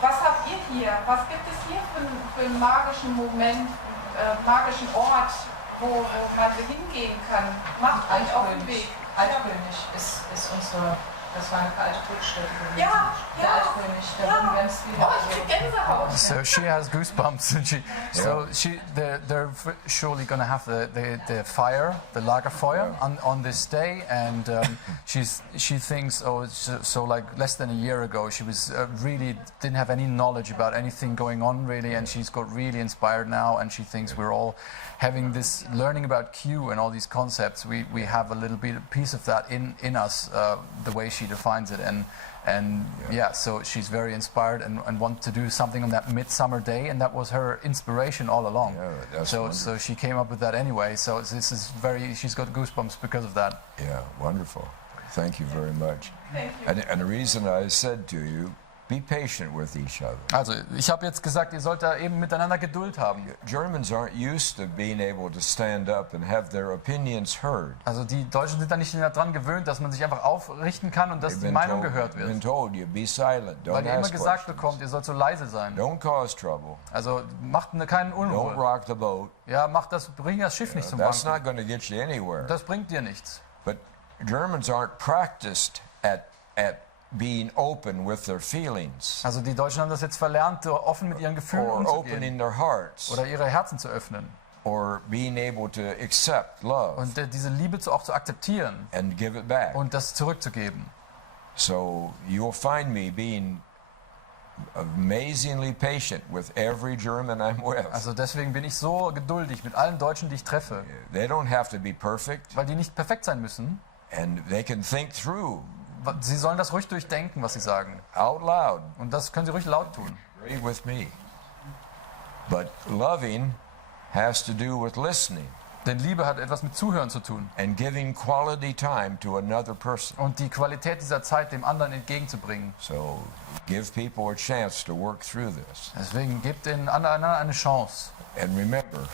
Was habt ihr hier? Was gibt es hier für einen magischen Moment, magischen Ort, wo man hingehen kann? Macht euch auf den Weg. Altkönig ist unsere, das war eine alte Kultstätte gewesen. Ja, der Altkönig, da wurden ganz viele. Oh, ich krieg Gänsehaut. So she has goosebumps, and they're surely going to have the fire, the Lagerfeuer, on this day, and she thinks, oh, so like less than a year ago, she was really didn't have any knowledge about anything going on really, and she's got really inspired now, and she thinks we're all having this learning about Q and all these concepts. We have a little bit piece of that in us, the way she defines it, and yeah, so she's very inspired and wants to do something on that midsummer day, and that was her inspiration all along. Yeah, so she came up with that anyway. So this is she's got goosebumps because of that. Yeah, wonderful. Thank you very much. Thank you. And the reason I said to you, be patient with each other. Also, ich habe jetzt gesagt, ihr sollt da eben miteinander Geduld haben. Germans aren't used to being able to stand up and have their opinions heard. Also die Deutschen sind da nicht daran gewöhnt, dass man sich einfach aufrichten kann und dass die Meinung gehört Been wird. told you be silent. Don't Weil ihr immer ask gesagt questions. bekommt, ihr sollt so leise sein. Don't cause trouble. Also macht keinen Don't Unruhe. rock the boat. Ja, bring das Schiff nicht zum That's Wanken. not going to get you anywhere. Das bringt dir nichts. But Germans aren't practiced at being open with their feelings. Also die Deutschen haben das jetzt verlernt, offen mit ihren Gefühlen Or umzugehen. opening their hearts. Oder ihre Herzen zu öffnen. Or being able to accept love. Und diese Liebe auch zu akzeptieren. And give it back. Und das zurückzugeben. So you'll find me being amazingly patient with every German I'm with. Also deswegen bin ich so geduldig mit allen Deutschen, die ich treffe. They don't have to be perfect. Weil die nicht perfekt sein müssen. And they can think through. Sie sollen das ruhig durchdenken, was sie sagen. Out loud. Und das können sie ruhig laut tun. Agree with me. But loving has to do with listening. Denn Liebe hat etwas mit Zuhören zu tun. And giving quality time to another person. Und die Qualität dieser Zeit dem anderen entgegenzubringen. So give people a chance to work through this. Deswegen gebt den anderen eine Chance. And remember,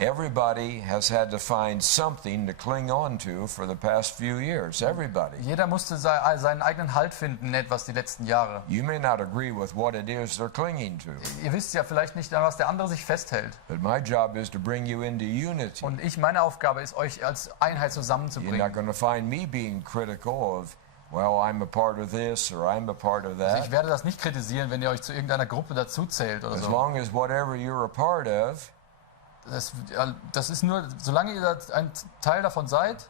Everybody has had to find something to cling on to for the past few years. Everybody. Jeder musste seinen eigenen Halt finden in etwas die letzten Jahre. You may not agree with what it is they're clinging to. Ihr wisst ja vielleicht nicht, an was der andere sich festhält. But my job is to bring you into unity. Und meine Aufgabe ist, euch als Einheit You're zusammenzubringen. not going to find me being critical of, well, I'm a part of this or I'm a part of that. Ich werde das nicht kritisieren, wenn ihr euch zu irgendeiner Gruppe dazuzählt oder As so. long as whatever you're a part of Das ist nur, solange ihr ein Teil davon seid,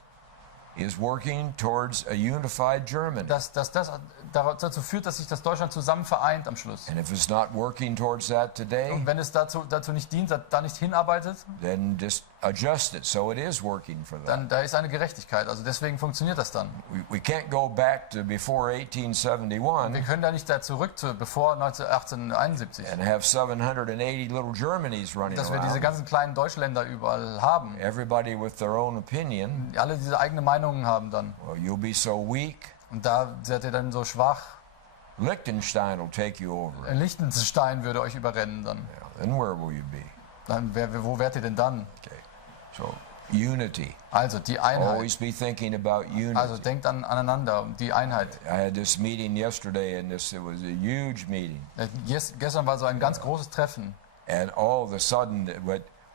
is working towards a unified Germany. dass das dazu führt, dass sich das Deutschland zusammen vereint am Schluss. And if it's not working towards that today, Und wenn es dazu nicht dient, da nicht hinarbeitet, then just adjust it so it is working for them. dann da ist eine Gerechtigkeit. Also deswegen funktioniert das dann. We can't go back to before 1871 Wir können da nicht da zurück zu bevor 1871, and have 780 little Germanys running dass wir diese around. ganzen kleinen Deutschländer überall haben. Everybody with their own opinion. Alle diese eigene Meinungen haben dann. Well, you'll be so weak. Und da seid ihr dann so schwach. Liechtenstein will take you over. Liechtenstein würde euch überrennen dann. Yeah, then where will you be? Dann wo wärt ihr denn dann? Okay. So, unity. Also die Einheit. Always be thinking about unity. Also denkt aneinander, die Einheit. I had this meeting yesterday, and it was a huge meeting. Gestern war so ein ganz großes Treffen. And all of a sudden,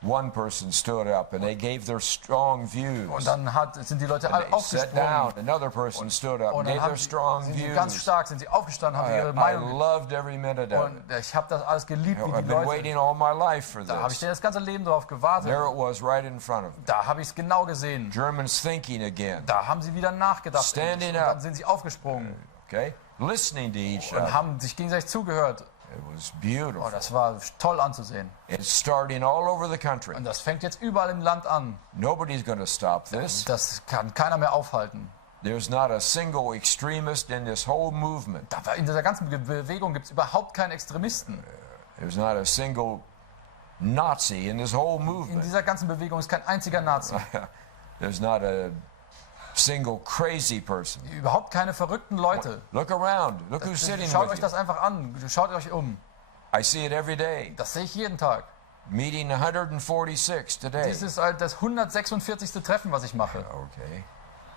one person stood up, and they gave their strong views. Und dann sind die Leute And alle they sat down. aufgesprungen. Another person stood up, Und and dann gave their strong sind sie views. ganz stark, sind sie aufgestanden, haben ihre I Meinung. loved every minute of it. Und ich habe das alles geliebt, wie I've die been Leute. waiting all my life for Da habe ich this. das ganze Leben drauf gewartet. There it was, right in front of me. Da habe ich es genau gesehen. Germans thinking again. Da haben sie wieder nachgedacht. Standing Und up. dann sind sie aufgesprungen Okay, listening to each und other. haben sich gegenseitig zugehört. It was Oh, beautiful. das war toll anzusehen. It's starting all over the country. Und das fängt jetzt überall im Land an. Nobody's going to stop this. Das kann keiner mehr aufhalten. There's not a single extremist in this whole movement. In dieser ganzen Bewegung gibt es überhaupt keinen Extremisten. There's not a single Nazi in this whole In movement. dieser ganzen Bewegung ist kein einziger Nazi. There's not a single crazy person. Überhaupt keine verrückten Leute. Look around. Look who's sitting Schaut with euch you. das einfach an. Schaut euch um. I see it every day. Das sehe ich jeden Tag. Meeting 146 today. Dies ist halt das 146. Treffen, was ich mache. Okay.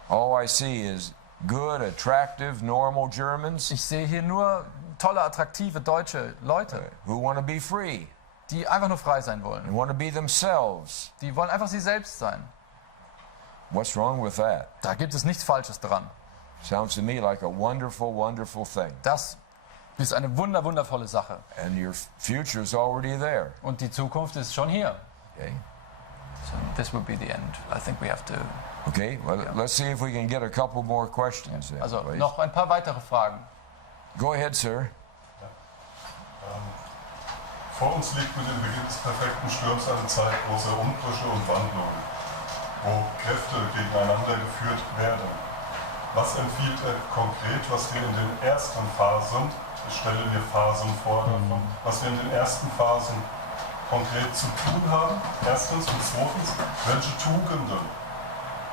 All I see is good, attractive, normal Germans Ich sehe hier nur tolle, attraktive deutsche Leute, who want to be free die einfach nur frei sein wollen. and want to be themselves. Die wollen einfach sie selbst sein. What's wrong with that? Da gibt es nichts Falsches dran. Sounds to me like a wonderful, wonderful thing. Das ist eine wundervolle Sache. And your future's already there. Und die Zukunft ist schon hier. Okay. So this would be the end. I think we have to. Okay. Well, let's see if we can get a couple more questions. Then, Also please. noch ein paar weitere Fragen. Go ahead, sir. Vor uns liegt mit dem Beginn des perfekten Sturms eine Zeit großer Umbrüche und Wandlungen, wo Kräfte gegeneinander geführt werden. Was empfiehlt er konkret, was wir in den ersten Phasen, ich stelle mir Phasen vor davon, was wir in den ersten Phasen konkret zu tun haben? Erstens und zweitens, welche Tugenden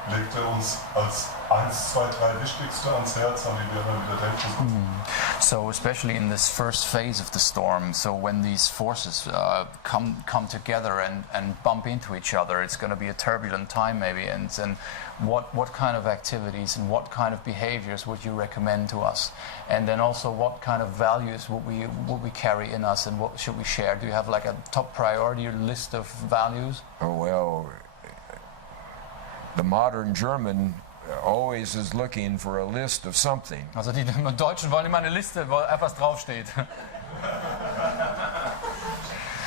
legt er uns als 1, 2, 3 wichtigste ans Herz, an die wir immer wieder denken sollen? So especially in this first phase of the storm, so when these forces come together and bump into each other, it's going to be a turbulent time maybe. And what kind of activities and what kind of behaviors would you recommend to us? And then also what kind of values would we carry in us, and what should we share? Do you have like a top priority list of values? Oh, well, the modern German always is looking for a list of something. Also die Deutschen wollen immer eine Liste, wo etwas draufsteht.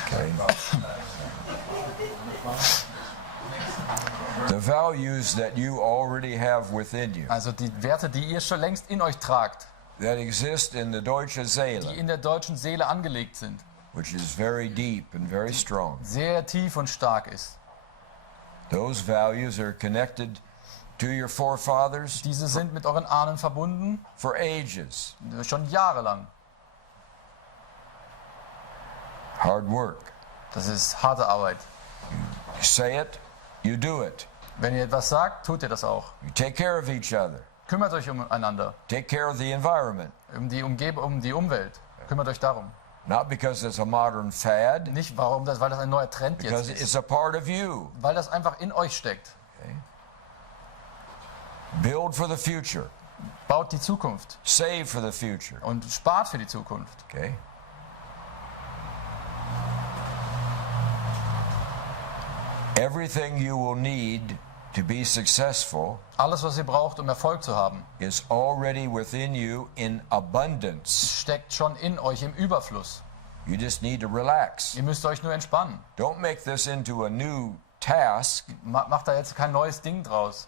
Okay. The values that you already have within you, Also die Werte, die ihr schon längst in euch tragt, that exist in the Deutsche die Seele, in der deutschen Seele angelegt sind, which is very deep and very strong. sehr tief und stark ist. Those values are connected to your forefathers Diese sind mit euren Ahnen verbunden, for ages. schon jahrelang. Hard work. Das ist harte Arbeit. You say it, you do it. Wenn ihr etwas sagt, tut ihr das auch. You take care of each other. Kümmert euch umeinander, Take care of the environment. um die Umwelt. Kümmert euch darum. Not because it's a modern fad. Nicht weil das ein neuer Trend jetzt Because ist. it's a part of you. Weil das einfach in euch steckt. Okay. Build for the future. Baut die Zukunft. Save for the future. Und spart für die Zukunft. Okay. Everything you will need to be successful Alles, was ihr braucht, um Erfolg zu haben, is already within you in abundance. steckt schon in euch im Überfluss. You just need to relax. Ihr müsst euch nur entspannen. Don't make this into a new task. Macht da jetzt kein neues Ding draus.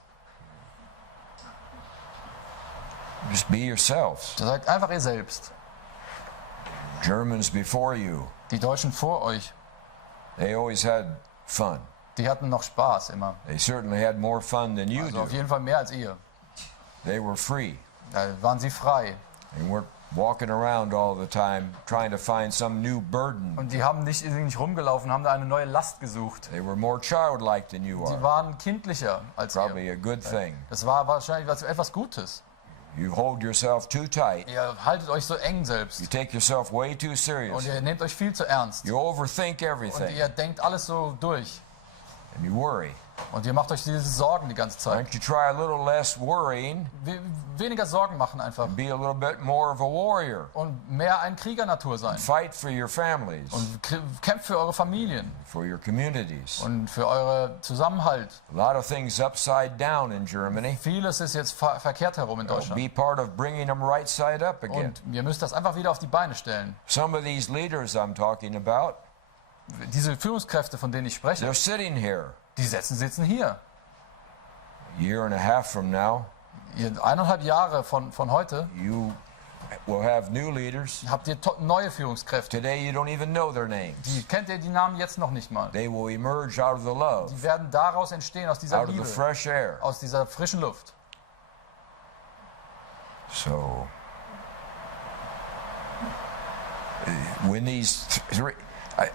Just be yourselves. Seid einfach ihr selbst. Germans before you, Die Deutschen vor euch, they always had fun. die hatten noch Spaß immer. They certainly had more fun than you Also auf do. jeden Fall mehr als ihr. They were free. Da waren sie frei. They weren't walking around all the time trying to find some new burden. Und die haben nicht rumgelaufen, haben da eine neue Last gesucht. They were more childlike than you Sie are. waren kindlicher als Probably ihr. a good thing. Das war wahrscheinlich etwas Gutes. You hold yourself too tight. Ihr haltet euch so eng selbst. You take yourself way too Und serious. ihr nehmt euch viel zu ernst. You overthink Und everything. ihr denkt alles so durch. And you worry. Und ihr macht euch diese Sorgen die ganze Why Zeit. don't you try a little less worrying Weniger Sorgen machen einfach. and be a little bit more of a warrior? Und mehr ein Kriegernatur sein. Fight for your families, Und kämpft für eure Familien. for your communities. Und für euren Zusammenhalt. A lot of things upside down in Germany. Vieles ist jetzt verkehrt herum in Be Deutschland. part of bringing them right side up again. Und ihr müsst das einfach wieder auf die Beine stellen. Some of these leaders I'm talking about, Diese Führungskräfte, von denen ich spreche, they're sitting here. die sitzen hier. A year and a half from now, 1,5 Jahre von heute you will have new leaders. habt ihr neue Führungskräfte. Today you don't even know their names. Kennt ihr die Namen jetzt noch nicht mal. They will emerge out of the love, Die werden daraus entstehen, aus dieser out of the Liebe, fresh air. aus dieser frischen Luft. So, when these three,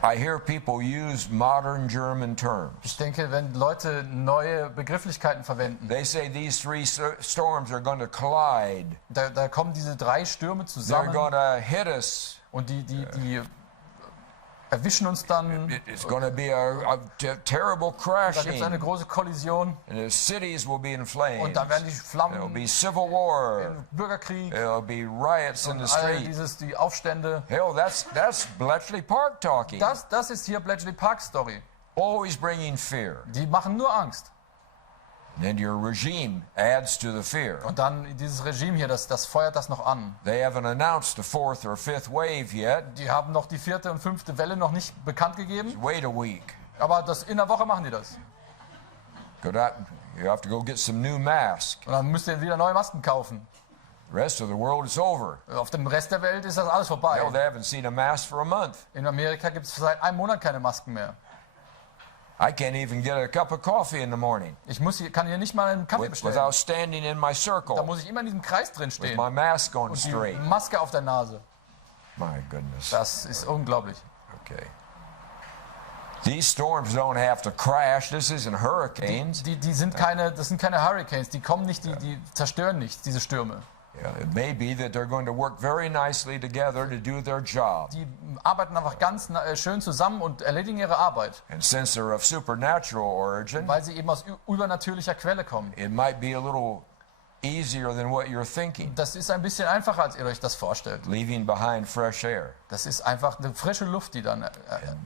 I hear people use modern German terms. Ich denke, wenn Leute neue Begrifflichkeiten verwenden, They say these three storms are going to collide. da kommen diese 3 Stürme They're zusammen going to hit us. und die erwischen uns dann. It's going to be a terrible Da gibt es crashing. eine große Kollision And the cities will be in flames. und dann werden die There'll Flammen, be civil war. Bürgerkrieg There'll be riots in und the all street. die Aufstände. Hell, that's Bletchley Park talking. Das ist hier Bletchley Park Story. Always bringing fear. Die machen nur Angst. And your regime adds to the fear. Und dann dieses Regime hier, das feuert das noch an. They haven't announced the 4th or 5th wave yet. Die haben noch die 4. und 5. Welle noch nicht bekannt gegeben, Wait a week. aber in der Woche machen die das. You have to go get some new masks. Und dann müsst ihr wieder neue Masken kaufen. The rest of the world is over. Auf dem Rest der Welt ist das alles vorbei. Hell, they haven't seen a mask for a month. In Amerika gibt es seit einem Monat keine Masken mehr. I can't even get a cup of coffee in the morning Kann hier nicht mal einen Kaffee bestellen. without standing in my Da circle muss ich immer in diesem Kreis drin with stehen. my mask on Und die straight. Maske auf der Nase. My goodness. Das ist unglaublich. Okay. These storms don't have to crash. This isn't hurricanes. Das sind keine Hurricanes, die kommen nicht, die zerstören nichts, diese Stürme. Yeah, it may be that they're going to work very nicely together to do their job. Die arbeiten einfach ganz schön zusammen und erledigen ihre Arbeit, And since they're of supernatural origin, weil sie eben aus übernatürlicher Quelle kommen. it might be a little easier than what you're thinking, Das ist ein bisschen einfacher, als ihr euch das vorstellt. leaving behind fresh air. Das ist einfach eine frische Luft, die dann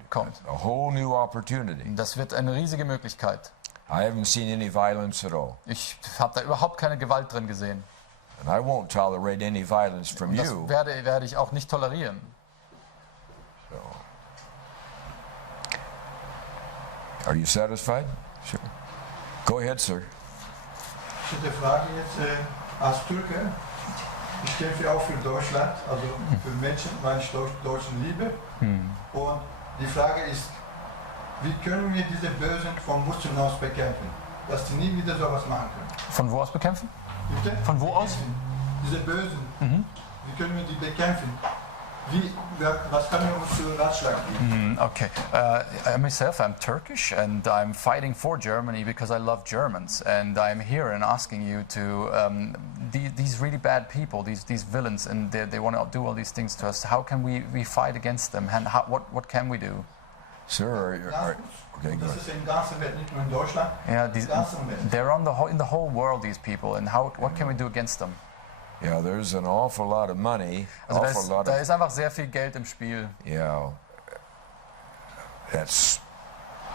kommt. A whole new opportunity. Das wird eine riesige Möglichkeit. I haven't seen any violence at all. Ich habe da überhaupt keine Gewalt drin gesehen. And I won't tolerate any violence from Und das you. werde ich auch nicht tolerieren. So. Are you satisfied? Sure. Go ahead, sir. Ich hätte eine Frage jetzt als Türke. Ich kämpfe auch für Deutschland, also für Menschen, meine Deutschen Liebe. Und die Frage ist, wie können wir diese Bösen vom Wurzeln aus bekämpfen, dass sie nie wieder sowas machen können? Von wo aus bekämpfen? Bitte? Von wo aus? Diese Bösen, wie können wir die bekämpfen, Was kann ihr uns für Ratschlag geben? Okay. Myself, I'm Turkish, and I'm fighting for Germany because I love Germans, and I'm here and asking you to these really bad people, these villains, and they want to do all these things to us. How can we fight against them, and what can we do? Sir, okay, go Das ist in ganzer Welt, nicht nur in Deutschland. Yeah, they're in in the whole world, these people, and what can we do against them? Yeah, there's an awful lot of money. Also da ist einfach sehr viel Geld im Spiel. Yeah, that's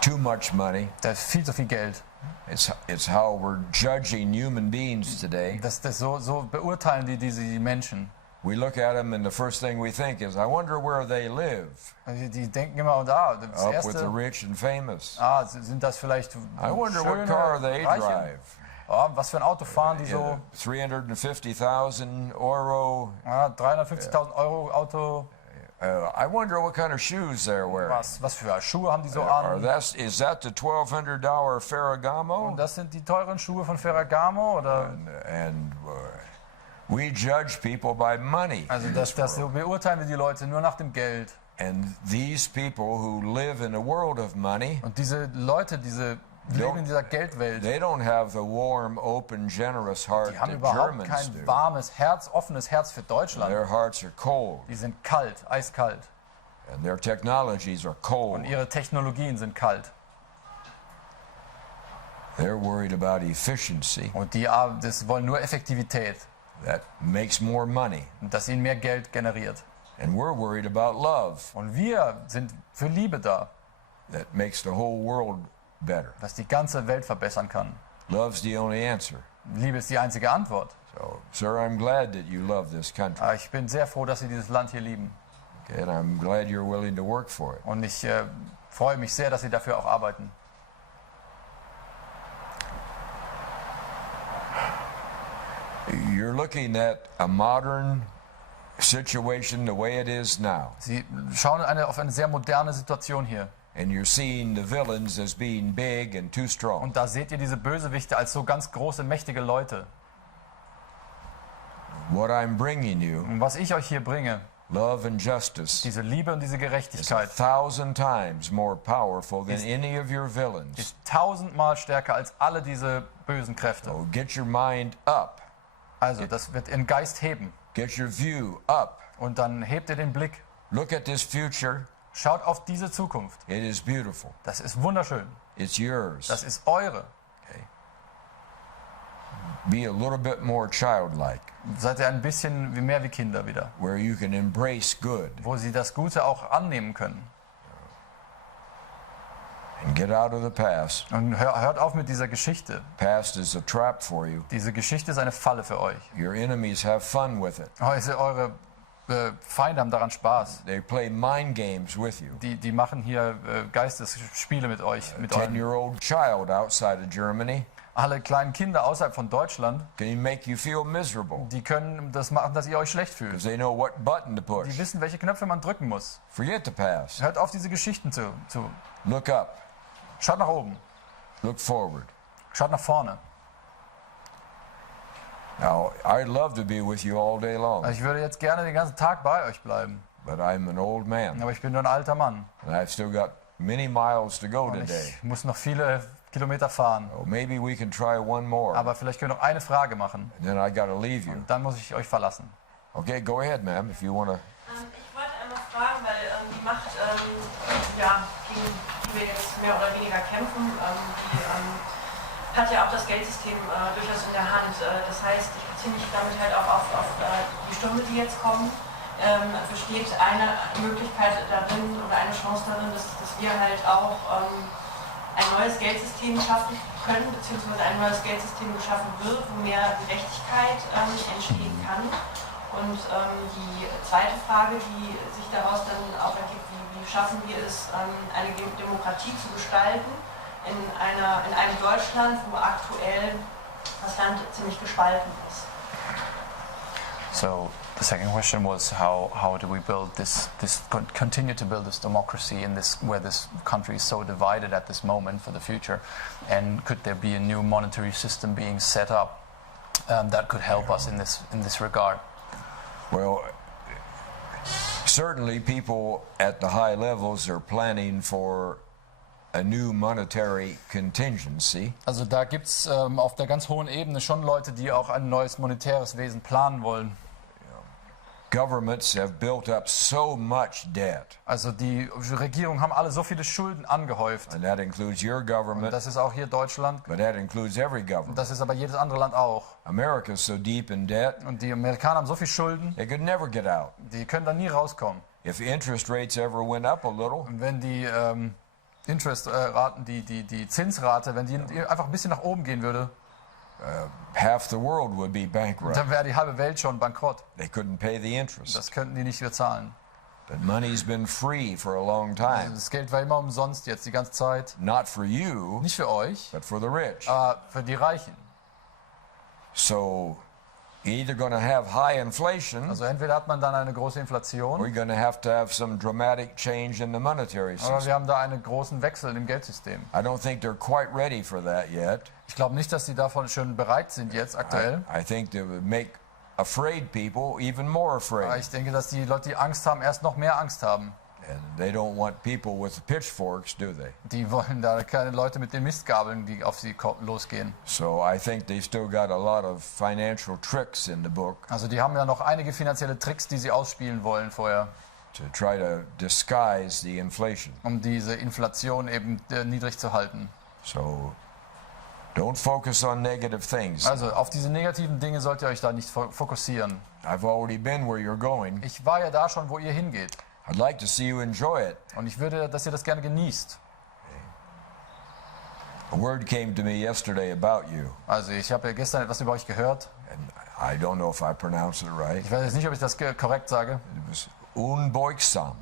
too much money. Da ist viel zu viel Geld. It's how we're judging human beings today. So beurteilen die Menschen. We look at them and the first thing we think is, I wonder where they live. Die denken immer, das Up erste, with the rich and famous. Sind das vielleicht I wonder what car they drive. Was für ein Auto fahren die so? 350,000 Euro. 350.000 Euro Auto. I wonder what kind of shoes they're wearing. Was für Schuhe haben die so an? Is that the $1,200 Ferragamo? Und das sind die teuren Schuhe von Ferragamo, oder? And we judge people by money. Also so beurteilen wir die Leute nur nach dem Geld. And these people who live in a world of money. Und diese Leute, leben in dieser Geldwelt. They don't have the warm, open, generous heart die haben that überhaupt Germans kein do. warmes Herz, offenes Herz für Deutschland. Their hearts are cold. Die sind kalt, eiskalt. And their technologies are cold. Und ihre Technologien sind kalt. They're worried about efficiency. Und das wollen nur Effektivität. That makes more money. Und dass ihnen mehr Geld generiert. And we're worried about love. Und wir sind für Liebe da. That makes the whole world better. Was die ganze Welt verbessern kann. Love's the only answer. Liebe ist die einzige Antwort. So, sir, I'm glad that you love this country. Ich bin sehr froh, dass Sie dieses Land hier lieben. Okay, and I'm glad you're willing to work for it. Und ich freue mich sehr, dass Sie dafür auch arbeiten. You're looking at a modern situation the way it is now. Sie schauen auf eine sehr moderne Situation hier. And you're seeing the villains as being big and too strong. Und da seht ihr diese Bösewichte als so ganz große, mächtige Leute. What I'm bringing you, und was ich euch hier bringe, love and justice, diese Liebe und diese Gerechtigkeit, is 1,000 times more powerful than any of your villains. Ist 1000-mal stärker als alle diese bösen Kräfte. So get your mind up. Also, das wird Ihren Geist heben. Get your view up. Und dann hebt ihr den Blick. Look at this future. Schaut auf diese Zukunft. It is beautiful. Das ist wunderschön. It's yours. Das ist eure. Okay. Be a little bit more childlike. Seid ihr ein bisschen mehr wie Kinder wieder. Where you can embrace good. Wo sie das Gute auch annehmen können. And get out of the past. Und hört auf mit dieser Geschichte. Past is a trap for you. Diese Geschichte ist eine Falle für euch. Your enemies have fun with it. Eure Feinde haben daran Spaß. They play mind games with you. Die machen hier Geistesspiele mit euch. Mit 10-year-old child outside of Germany. Alle kleinen Kinder außerhalb von Deutschland, can make you feel miserable. Die können das machen, dass ihr euch schlecht fühlt. They know what button to push. Die wissen, welche Knöpfe man drücken muss. Forget the past. Hört auf, diese Geschichten zu. Look up. Schaut nach oben. Look forward. Schaut nach vorne. Now, I'd love to be with you all day long. Ich würde jetzt gerne den ganzen Tag bei euch bleiben. But I'm an old man. Aber ich bin nur ein alter Mann. And I've still got many miles to go today. Ich muss noch viele Kilometer fahren. Oh, maybe we can try one more. Aber vielleicht können wir noch eine Frage machen. And then I got to leave you. Und dann muss ich euch verlassen. Okay, go ahead, ma'am, if you want to. Ich wollte einmal fragen, weil die Macht, gegen die wir jetzt mehr oder weniger kämpfen, die hat ja auch das Geldsystem durchaus in der Hand. Das heißt, ich beziehe mich damit halt auch auf die Stürme, die jetzt kommen. Besteht eine Möglichkeit darin oder eine Chance darin, dass wir halt auch ein neues Geldsystem schaffen können, beziehungsweise ein neues Geldsystem geschaffen wird, wo mehr Gerechtigkeit entstehen kann. Und die zweite Frage, die sich daraus dann auch ergibt, wie schaffen wir es, eine Demokratie zu gestalten in einem Deutschland, wo aktuell das Land ziemlich gespalten ist. So the second question was how do we build this continue to build this democracy in this where this country is so divided at this moment for the future, and could there be a new monetary system being set up that could help us in this regard? Well, Certainly people at the high levels are planning for a new monetary contingency. Also da gibt es auf der ganz hohen Ebene schon Leute, die auch ein neues monetäres Wesen planen wollen. Governments have built up so much debt. Also die Regierungen haben alle so viele Schulden angehäuft. And that includes your government. Und das ist auch hier Deutschland. But that includes every government. Das ist aber jedes andere Land auch. America is so deep in debt. Und die Amerikaner haben so viel Schulden. They could never get out. Die können da nie rauskommen. If interest rates ever went up a little. Und wenn die Interest-Raten, die Zinsrate, wenn die einfach ein bisschen nach oben gehen würde, half the world would be bankrupt. Dann wäre die halbe Welt schon bankrott. They couldn't pay the interest. Das könnten die nicht bezahlen. But money's been free for a long time. Also das Geld war immer umsonst jetzt die ganze Zeit. Not for you, nicht für euch, but for the rich. Für die Reichen. So you're either going to have high inflation. Also entweder hat man dann eine große Inflation. We're going to have some dramatic change in the monetary system. Aber wir haben da einen großen Wechsel im Geldsystem. I don't think they're quite ready for that yet. Ich glaube nicht, dass sie davon schon bereit sind jetzt aktuell. I think they would make afraid people even more afraid. Aber ich denke, dass die Leute, die Angst haben, erst noch mehr Angst haben. And they don't want people with pitchforks, do they? Die wollen da keine Leute mit den Mistgabeln, die auf sie losgehen. So I think they still got a lot of financial tricks in the book. Also die haben ja noch einige finanzielle Tricks, die sie ausspielen wollen vorher. To try to disguise the inflation. Um diese Inflation eben niedrig zu halten. So don't focus on negative things. Also auf diese negativen Dinge sollt ihr euch da nicht fokussieren. I've already been where you're going. Ich war ja da schon, wo ihr hingeht. I'd like to see you enjoy it. Und ich würde, dass ihr das gerne genießt. A word came to me yesterday about you. Also ich habe ja gestern etwas über euch gehört. And I don't know if I pronounce it right. Ich weiß jetzt nicht, ob ich das korrekt sage. It was unbeugsam.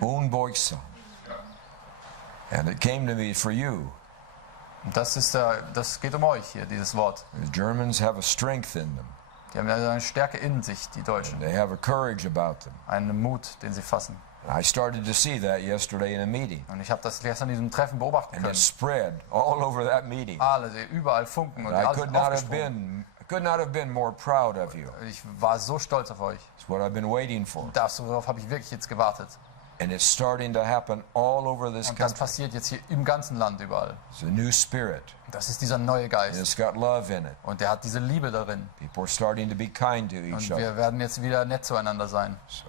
Unbeugsam. And it came to me for you. Das geht um euch hier, dieses Wort. The Germans have a strength in them. Die haben eine Stärke in sich, die Deutschen. They have a courage about them. Einen Mut, den sie fassen. I started to see that yesterday in a meeting. Und ich habe das gestern in diesem Treffen beobachten And können. it spread all over that meeting. Alle, überall Funken und I alles could not have been more proud of you. Ich war so stolz auf euch. It's what I've been waiting for. Darauf habe ich wirklich jetzt gewartet. And it's starting to happen all over this Und das country. passiert jetzt hier im ganzen Land überall. It's a new spirit. Das ist dieser neue And Geist. it's got love in it. Und der hat diese Liebe darin. People are starting to be kind to Und each wir other. werden jetzt wieder nett zueinander sein. So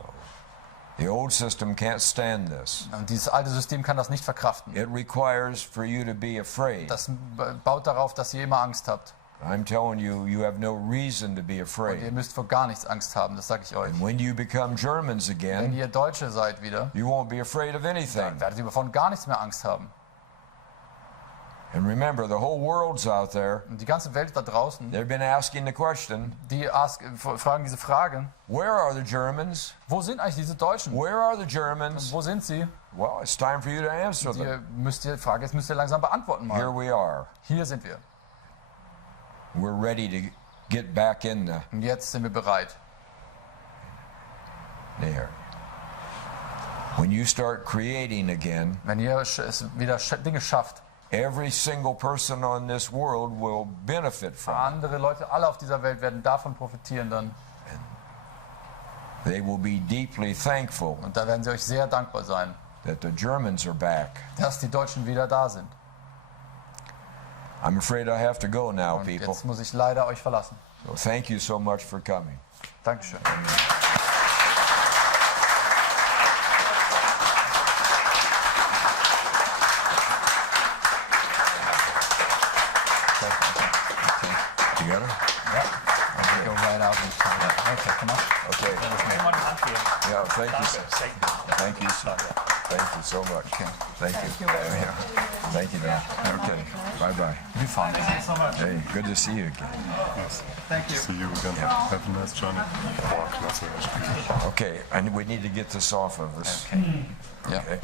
the old system can't stand this. Und dieses alte System kann das nicht verkraften. It requires for you to be afraid. Das baut darauf, dass ihr immer Angst habt. I'm telling you, you have no reason to be Und ihr afraid. müsst vor gar nichts Angst haben, das sage ich euch. And when you become Germans Wenn again, ihr Deutsche seid wieder, you won't be afraid of dann anything. werdet ihr von gar nichts mehr Angst haben. And remember, the whole world's out there. Und die ganze Welt da draußen, They've been asking the question, die fragen diese Fragen. where are the Germans? Wo sind eigentlich diese Deutschen? Where are the Germans? Wo sind sie? Well, it's time for you to answer Die them. Frage jetzt müsst ihr langsam beantworten Here mal. we are. Hier sind wir. We're ready to get back in Und jetzt sind wir bereit. there. When you start creating again, Wenn ihr es wieder Dinge schafft, every single person on this world will benefit from it. andere Leute, alle auf dieser Welt werden davon profitieren dann. They will be deeply thankful Und da werden sie euch sehr dankbar sein, that the Germans are back. dass die Deutschen wieder da sind. I'm afraid I have to go now, Und people. jetzt muss ich leider euch verlassen. So thank you so much for coming. Dankeschön. You got it? Go right out and tell that. Okay, come on. Okay. Einmal eine Hand geben. Yeah, thank you. Danke. Thank you. Thank you so much. Thank you. Yeah. Thank you now. Okay. Bye-bye. Wir fahren. Hey, good to see you again. Thank you. See you again. Have a nice journey. Okay, and we need to get this off of us. Yeah. Okay.